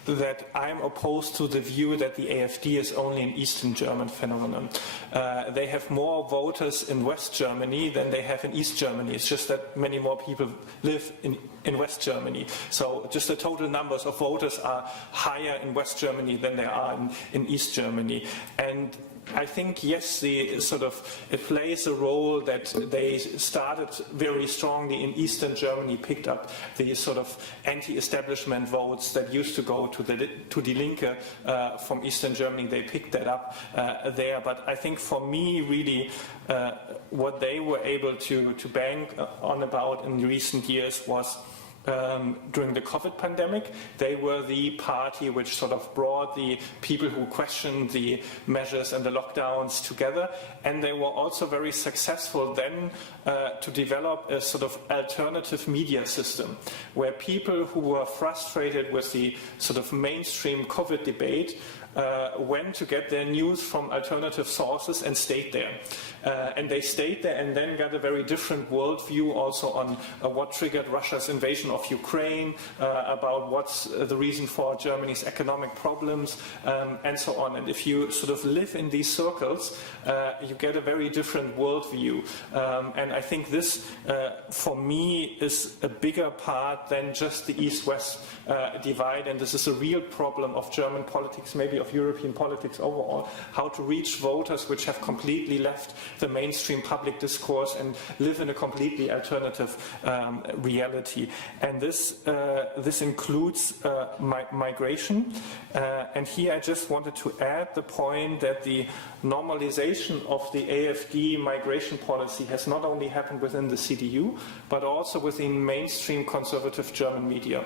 that I'm opposed to the view that the AfD is only an Eastern German phenomenon. They have more voters in West Germany than they have in East Germany. It's just that many more people live in West Germany. So just the total numbers of voters are higher in West Germany than they are in East Germany. And I think, yes, it plays a role that they started very strongly in Eastern Germany, picked up the sort of anti-establishment votes that used to go to Die Linke from Eastern Germany. They picked that up there. But I think for me, really, what they were able to bank on about in recent years was during the COVID pandemic. They were the party which sort of brought the people who questioned the measures and the lockdowns together, and they were also very successful then to develop a sort of alternative media system where people who were frustrated with the sort of mainstream COVID debate went to get their news from alternative sources and stayed there. And they stayed there and then got a very different worldview also on what triggered Russia's invasion of Ukraine, about what's the reason for Germany's economic problems, and so on. And if you sort of live in these circles, you get a very different worldview. And I think this, for me, is a bigger part than just the East-West divide. And this is a real problem of German politics, maybe of European politics overall, how to reach voters which have completely left the mainstream public discourse and live in a completely alternative reality. And this includes migration. And here I just wanted to add the point that the normalization of the AfD migration policy has not only happened within the CDU, but also within mainstream conservative German media.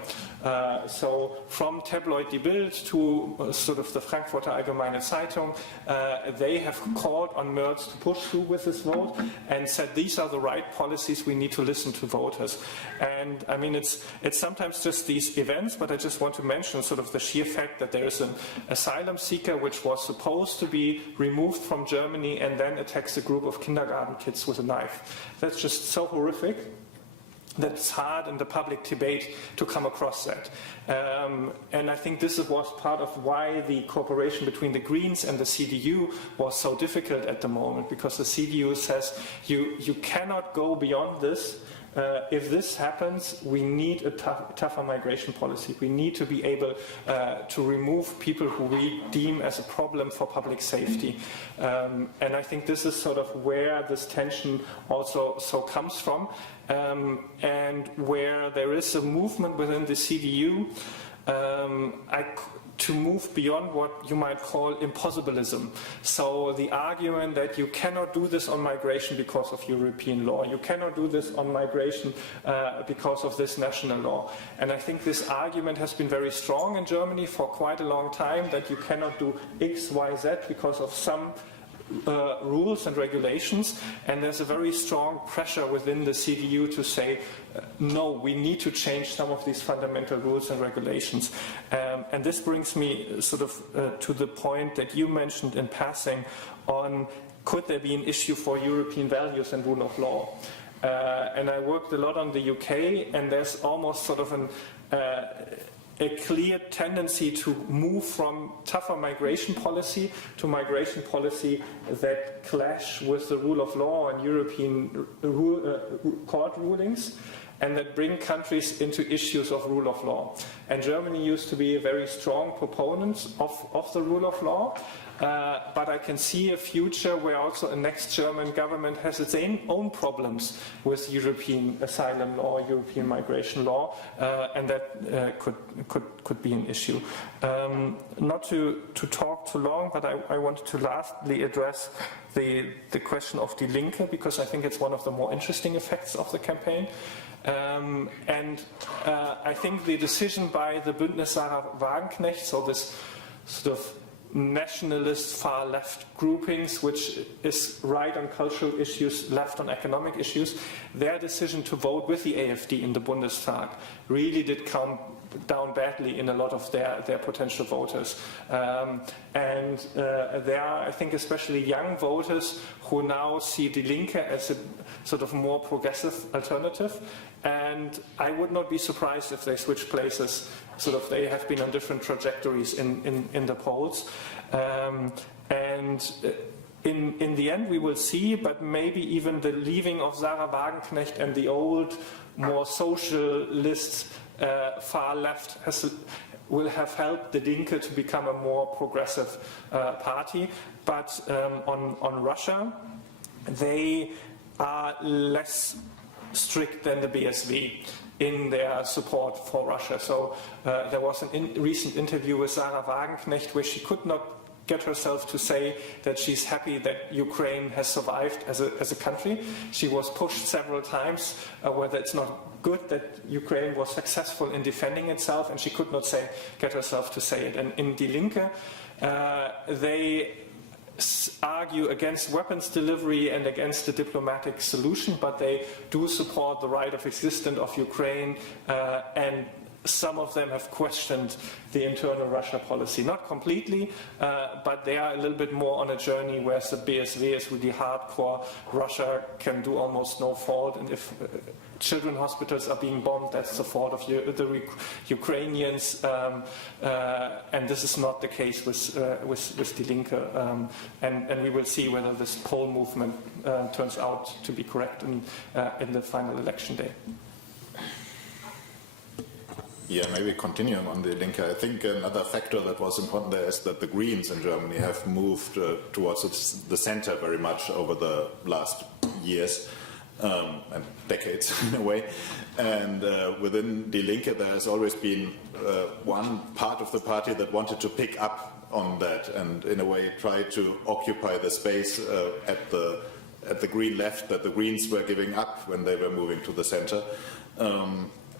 So from tabloid Die Bild to sort of the Frankfurter Allgemeine Zeitung, they have called on Merz to push through with this vote and said these are the right policies, we need to listen to voters. And I mean, it's sometimes just these events, but I just want to mention sort of the sheer fact that there is an asylum seeker which was supposed to be removed from Germany and then attacks a group of kindergarten kids with a knife. That's just so horrific that it's hard in the public debate to come across that. And I think this was part of why the cooperation between the Greens and the CDU was so difficult at the moment, because the CDU says you cannot go beyond this. If this happens, we need a tougher migration policy. We need to be able to remove people who we deem as a problem for public safety. And I think this is sort of where this tension also comes from, and where there is a movement within the CDU to move beyond what you might call impossibilism. So the argument that you cannot do this on migration because of European law, you cannot do this on migration because of this national law. And I think this argument has been very strong in Germany for quite a long time, that you cannot do X, Y, Z because of some rules and regulations, and there's a very strong pressure within the CDU to say, no, we need to change some of these fundamental rules and regulations. And this brings me sort of to the point that you mentioned in passing on, could there be an issue for European values and rule of law? And I worked a lot on the UK, and there's almost sort of a clear tendency to move from tougher migration policy to migration policy that clash with the rule of law and European court rulings, and that bring countries into issues of rule of law. And Germany used to be a very strong proponent of the rule of law, but I can see a future where also a next German government has its own problems with European asylum law, European migration law, and that could be an issue. Not to talk too long, but I wanted to lastly address the question of Die Linke, because I think it's one of the more interesting effects of the campaign. And I think the decision by the Bündnis Sarah Wagenknecht, so this sort of nationalist far left groupings, which is right on cultural issues, left on economic issues, their decision to vote with the AfD in the Bundestag really did come down badly in a lot of their potential voters. And there are, I think, especially young voters who now see Die Linke as a sort of more progressive alternative. And I would not be surprised if they switch places. Sort of, they have been on different trajectories in the polls. And in the end, we will see, but maybe even the leaving of Sarah Wagenknecht and the old, more socialist far left will have helped the Linke to become a more progressive party. But on Russia, they are less strict than the BSV in their support for Russia. So there was a recent interview with Sarah Wagenknecht where she could not get herself to say that she's happy that Ukraine has survived as a country. She was pushed several times whether it's not good that Ukraine was successful in defending itself, and she could not get herself to say it. And in Die Linke, they argue against weapons delivery and against the diplomatic solution, but they do support the right of existence of Ukraine, and some of them have questioned the internal Russia policy. Not completely, but they are a little bit more on a journey, whereas the BSV is really hardcore. Russia can do almost no fault, and if children's hospitals are being bombed, that's the fault of the Ukrainians, and this is not the case with Die Linke, and we will see whether this poll movement turns out to be correct in the final election day. Yeah, maybe continuing on the Linke, I think another factor that was important there is that the Greens in Germany have moved towards the center very much over the last years and decades in a way. And within Die Linke there has always been one part of the party that wanted to pick up on that and in a way try to occupy the space at the Green left that the Greens were giving up when they were moving to the center.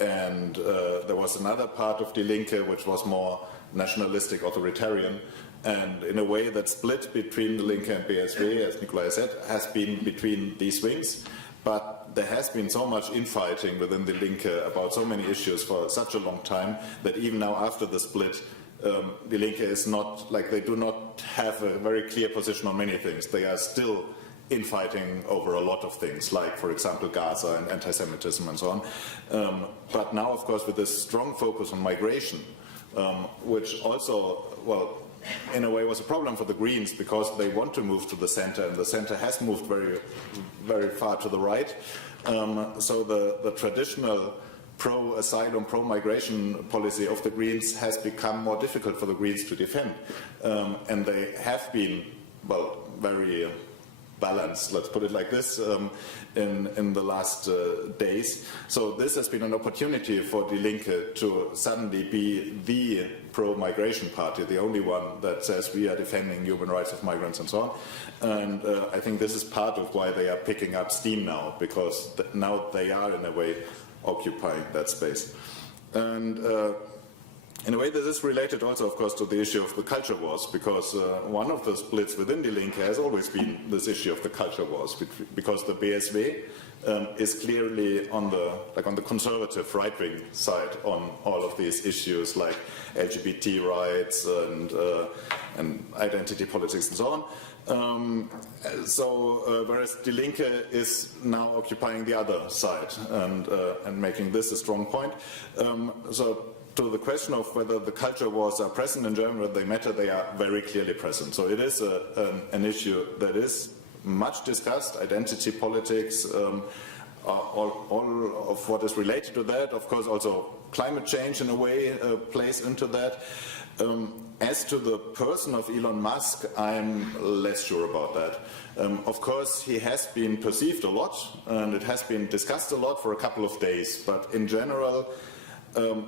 And there was another part of Die Linke which was more nationalistic, authoritarian, and in a way that split between the Linke and BSW, as Nikolai said, has been between these wings. But there has been so much infighting within the Linke about so many issues for such a long time that even now after the split, Die Linke is not, like they do not have a very clear position on many things. They are still infighting over a lot of things, like, for example, Gaza and anti-Semitism and so on. But now, of course, with this strong focus on migration, which also, well, in a way was a problem for the Greens because they want to move to the center, and the center has moved very, very far to the right. So the traditional pro-asylum, pro-migration policy of the Greens has become more difficult for the Greens to defend. And they have been, well, very balanced, let's put it like this, in the last days. So this has been an opportunity for Die Linke to suddenly be the pro-migration party, the only one that says we are defending human rights of migrants and so on. And I think this is part of why they are picking up steam now, because now they are in a way occupying that space. And in a way, this is related also, of course, to the issue of the culture wars, because one of the splits within Die Linke has always been this issue of the culture wars, because the BSW is clearly on the conservative right-wing side on all of these issues like LGBT rights and identity politics and so on. Whereas Die Linke is now occupying the other side and making this a strong point. To the question of whether the culture wars are present in Germany, whether they matter, they are very clearly present. So it is an issue that is much discussed, identity politics, all of what is related to that. Of course, also climate change in a way plays into that. As to the person of Elon Musk, I'm less sure about that. Of course, he has been perceived a lot, and it has been discussed a lot for a couple of days, but in general,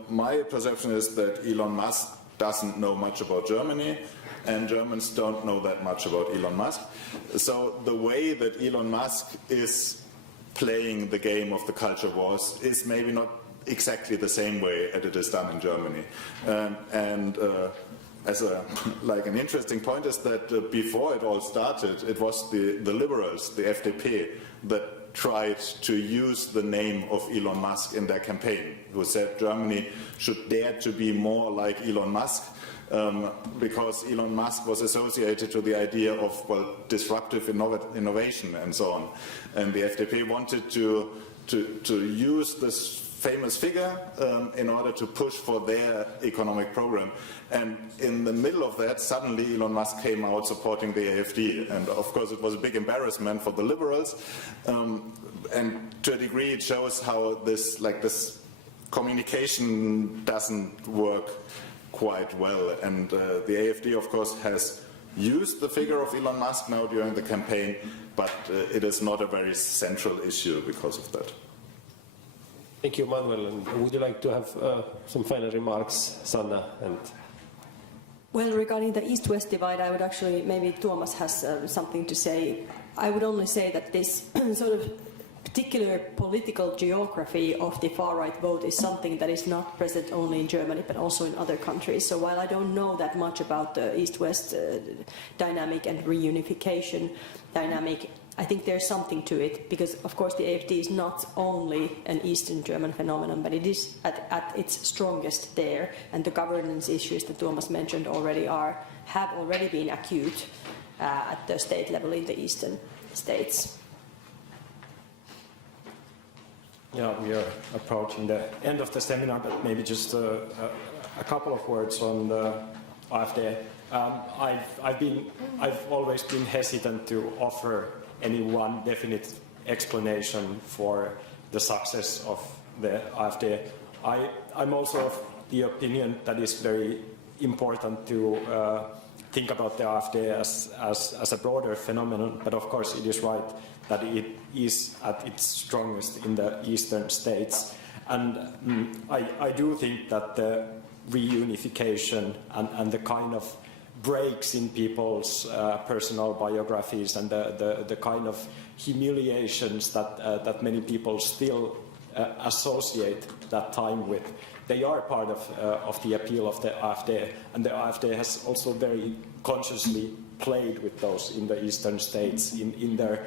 my perception is that Elon Musk doesn't know much about Germany, and Germans don't know that much about Elon Musk. So the way that Elon Musk is playing the game of the culture wars is maybe not exactly the same way as it is done in Germany. As an interesting point is that before it all started, it was the liberals, the FDP, that tried to use the name of Elon Musk in their campaign, who said Germany should dare to be more like Elon Musk, because Elon Musk was associated to the idea of, well, disruptive innovation and so on. And the FDP wanted to use this famous figure in order to push for their economic program. And in the middle of that, suddenly Elon Musk came out supporting the AfD. And of course, it was a big embarrassment for the liberals. And to a degree, it shows how this communication doesn't work quite well. And the AfD, of course, has used the figure of Elon Musk now during the campaign, but it is not a very central issue because of that. Thank you, Manuel. And would you like to have some final remarks, Sanna? And well, regarding the East-West divide, I would actually, maybe Tuomas has something to say. I would only say that this sort of particular political geography of the far-right vote is something that is not present only in Germany but also in other countries. So while I don't know that much about the East-West dynamic and reunification dynamic, I think there's something to it, because of course the AfD is not only an Eastern German phenomenon, but it is at its strongest there, and the governance issues that Tuomas mentioned already have already been acute at the state level in the eastern states. Yeah, we are approaching the end of the seminar, but maybe just a couple of words on the AfD. I've always been hesitant to offer any one definite explanation for the success of the AfD. I'm also of the opinion that it's very important to think about the AfD as a broader phenomenon, but of course it is right that it is at its strongest in the eastern states. And I do think that the reunification and the kind of breaks in people's personal biographies and the kind of humiliations that many people still associate that time with, they are part of the appeal of the AfD, and the AfD has also very consciously played with those in the eastern states. In their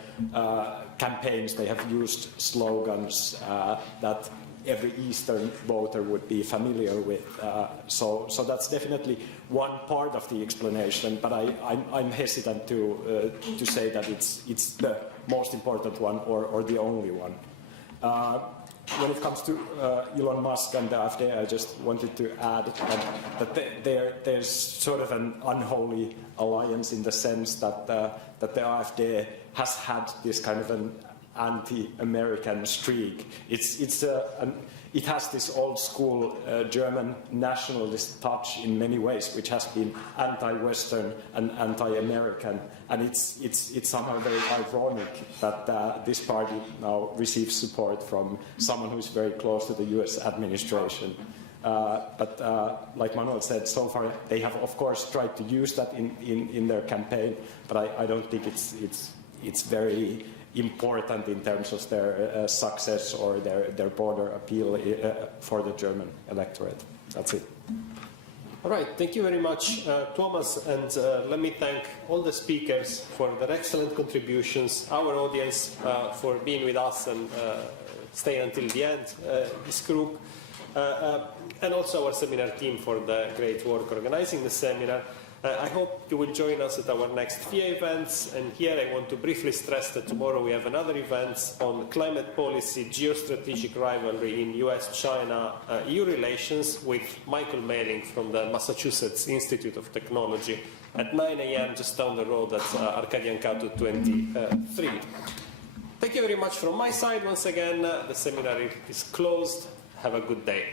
campaigns, they have used slogans that every Eastern voter would be familiar with. So that's definitely one part of the explanation, but I'm hesitant to say that it's the most important one or the only one. When it comes to Elon Musk and the AfD, I just wanted to add that there's sort of an unholy alliance in the sense that the AfD has had this kind of an anti-American streak. It has this old-school German nationalist touch in many ways, which has been anti-Western and anti-American, and it's somehow very ironic that this party now receives support from someone who's very close to the U.S. administration. But like Manuel said, so far they have, of course, tried to use that in their campaign, but I don't think it's very important in terms of their success or their broader appeal for the German electorate. That's it. all right, thank you very much, Tuomas, and let me thank all the speakers for their excellent contributions, our audience for being with us and staying until the end, this group, and also our seminar team for the great work organizing the seminar. I hope you will join us at our next FIA events, and here I want to briefly stress that tomorrow we have another event on climate policy, geostrategic rivalry in US-China EU relations with Michael Mehling from the Massachusetts Institute of Technology at 9 a.m. just down the road at Arkadiankaatu 23. Thank you very much from my side once again. The seminar is closed. Have a good day.